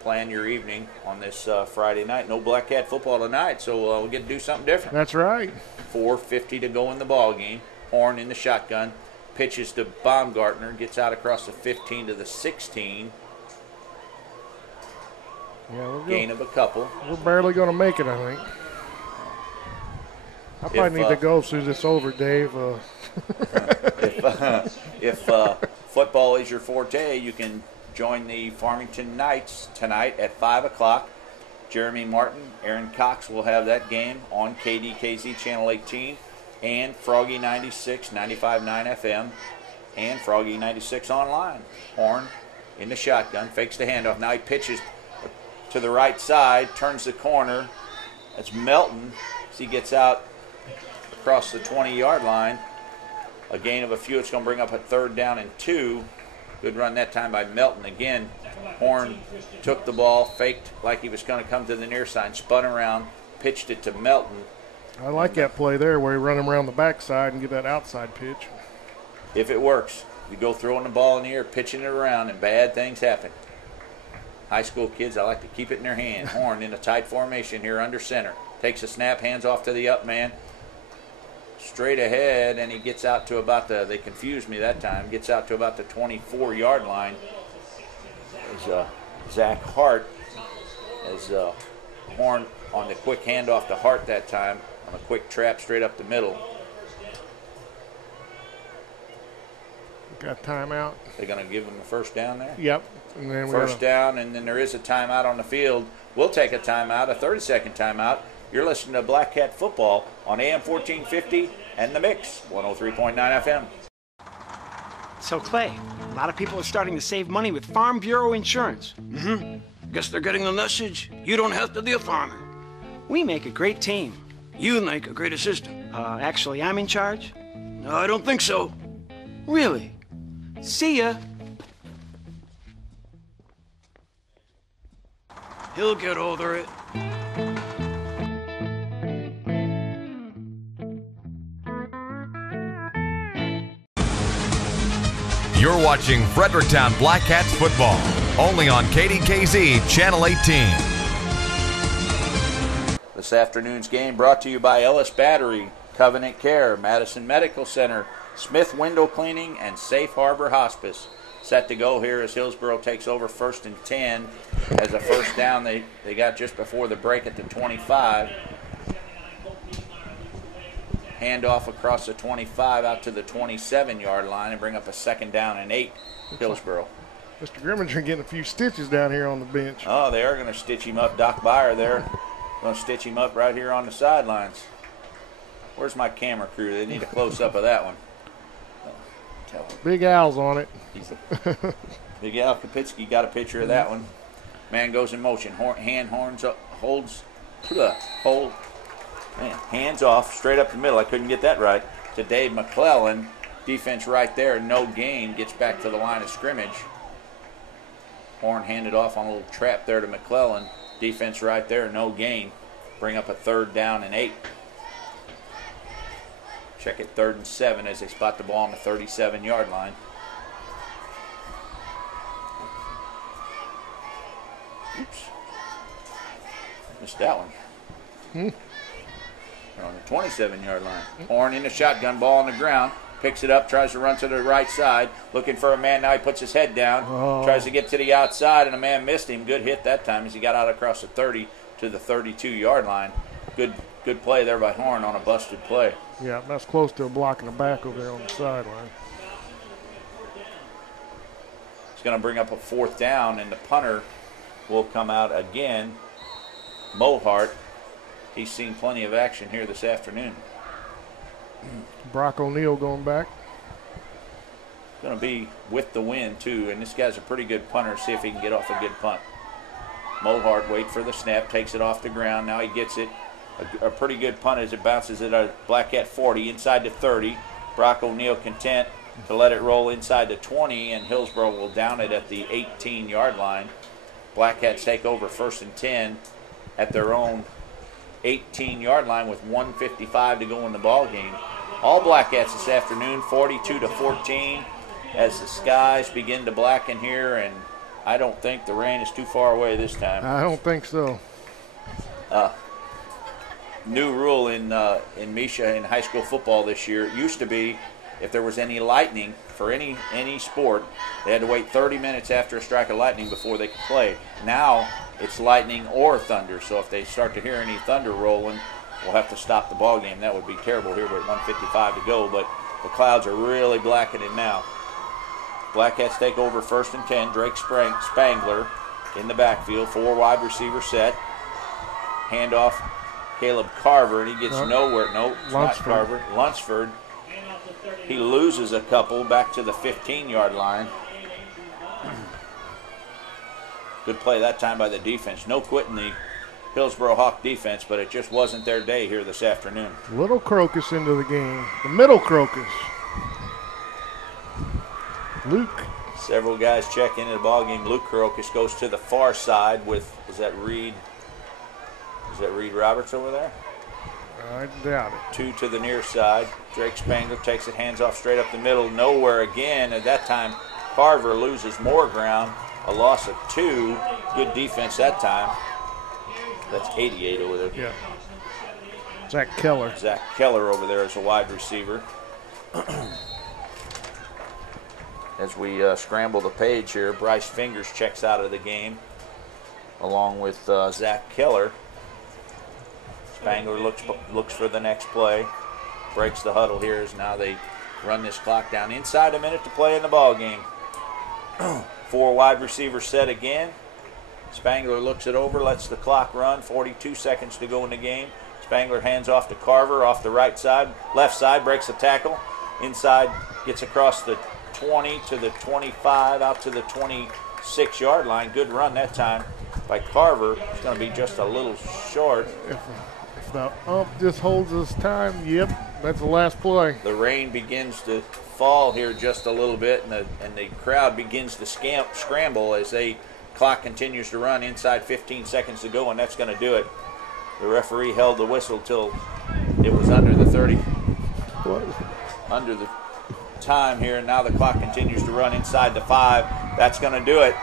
plan your evening on this Friday night. No Black Cat football tonight, so we'll get to do something different. That's right. 4:50 to go in the ball game. Horn in the shotgun. Pitches to Baumgartner. Gets out across the 15 to the 16. Yeah, gain of a couple. We're barely going to make it, I think. I probably need to go as soon as it's over, Dave. If football is your forte, you can join the Farmington Knights tonight at 5 o'clock. Jeremy Martin, Aaron Cox will have that game on KDKZ Channel 18 and Froggy 96, 95.9 FM, and Froggy 96 online. Horn in the shotgun, fakes the handoff. Now he pitches to the right side, turns the corner. That's Melton as he gets out across the 20-yard line. A gain of a few. It's going to bring up a 3rd down and 2. Good run that time by Melton. Again, Horn took the ball, faked like he was going to come to the near side, spun around, pitched it to Melton. I like that play there where he run him around the backside and get that outside pitch. If it works, you go throwing the ball in the air, pitching it around, and bad things happen. High school kids, I like to keep it in their hand. Horn in a tight formation here under center. Takes a snap, hands off to the up man. Straight ahead, and he gets out to about the, they confused me that time, gets out to about the 24-yard line. There's Zach Hart as Horn on the quick handoff to Hart that time on a quick trap straight up the middle. Got timeout. They're going to give him a first down there? Yep. And then first down, and then there is a timeout on the field. We'll take a timeout, a 30-second timeout. You're listening to Black Cat Football on AM 1450 and The Mix, 103.9 FM. So, Clay, a lot of people are starting to save money with Farm Bureau Insurance. Guess they're getting the message. You don't have to be a farmer. We make a great team. You make a great assistant. Actually, I'm in charge. No, I don't think so. Really? See ya. He'll get over it. You're watching Fredericktown Black Cats football, only on KDKZ Channel 18. This afternoon's game brought to you by Ellis Battery, Covenant Care, Madison Medical Center, Smith Window Cleaning, and Safe Harbor Hospice. Set to go here as Hillsboro takes over 1st and 10. As a first down they got just before the break at the 25. Handoff across the 25 out to the 27-yard line and bring up a 2nd down and 8, Hillsboro. Mr. Grimminger getting a few stitches down here on the bench. Oh, they are going to stitch him up. Doc Byer there going to stitch him up right here on the sidelines. Where's my camera crew? They need a close-up of that one. Big Al's on it. Big Al Kapitsky got a picture of that one. Man goes in motion. Horns up, holds, hold. Man, hands off, straight up the middle. I couldn't get that right. To Dave McClellan. Defense right there, no gain. Gets back to the line of scrimmage. Horn handed off on a little trap there to McClellan. Defense right there, no gain. Bring up a 3rd down and 8. Check it 3rd and 7 as they spot the ball on the 37-yard line. Oops. Missed that one. On the 27-yard line. Horn in the shotgun, ball on the ground. Picks it up, tries to run to the right side. Looking for a man. Now he puts his head down. Tries to get to the outside, and a man missed him. Good hit that time as he got out across the 30 to the 32-yard line. Good play there by Horn on a busted play. Yeah, that's close to a block in the back over there on the sideline. It's going to bring up a 4th down, and the punter will come out again. Mohart. He's seen plenty of action here this afternoon. Brock O'Neill going back. Going to be with the wind, too, and this guy's a pretty good punter. See if he can get off a good punt. Mohart wait for the snap, takes it off the ground. Now he gets it. A pretty good punt as it bounces at a Black Cat 40 inside the 30. Brock O'Neill content to let it roll inside the 20, and Hillsboro will down it at the 18-yard line. Black Cats take over 1st and 10 at their own 18-yard line with 1:55 to go in the ball game. All Black Cats this afternoon, 42-14, as the skies begin to blacken here, and I don't think the rain is too far away this time. I don't think so. New rule in Misha in high school football this year. It used to be if there was any lightning for any sport, they had to wait 30 minutes after a strike of lightning before they could play. Now it's lightning or thunder, so if they start to hear any thunder rolling, we'll have to stop the ball game. That would be terrible here, but 1:55 to go, but the clouds are really blackening now. Black Cats take over 1st and 10. Drake Spangler in the backfield, 4 wide receiver set. Handoff Caleb Carver, and he gets nowhere. Nope, it's not Carver. Lunsford. He loses a couple back to the 15-yard line. Good play that time by the defense. No quitting the Hillsboro Hawk defense, but it just wasn't their day here this afternoon. Little Crocus into the game. The middle Crocus. Luke. Several guys check into the ball game. Luke Crocus goes to the far side with, is that Reed Roberts over there? I doubt it. 2 to the near side. Drake Spangler takes it, hands off straight up the middle. Nowhere again. At that time, Carver loses more ground. A loss of 2. Good defense that time. That's 88 over there. Yeah. Zach Keller. Zach Keller over there as a wide receiver. As we scramble the page here, Bryce Fingers checks out of the game along with Zach Keller. Spangler looks for the next play. Breaks the huddle here as now they run this clock down. Inside a minute to play in the ball game. 4 wide receivers set again. Spangler looks it over, lets the clock run. 42 seconds to go in the game. Spangler hands off to Carver off the right side. Left side, breaks the tackle. Inside, gets across the 20 to the 25, out to the 26-yard line. Good run that time. by Carver. It's going to be just a little short. If the ump just holds his time, yep, that's the last play. The rain begins to fall here just a little bit, and the crowd begins to scramble as the clock continues to run. Inside 15 seconds to go, and that's going to do it. The referee held the whistle till it was under the 30. Under the time here, and now the clock continues to run inside the 5. That's going to do it.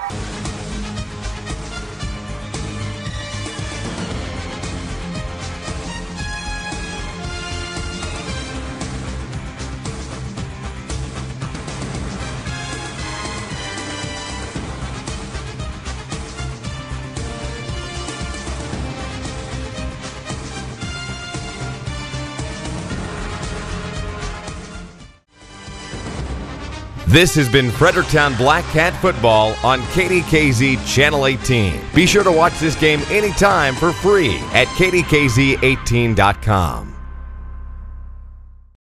This has been Fredericktown Black Cat Football on KDKZ Channel 18. Be sure to watch this game anytime for free at kdkz18.com.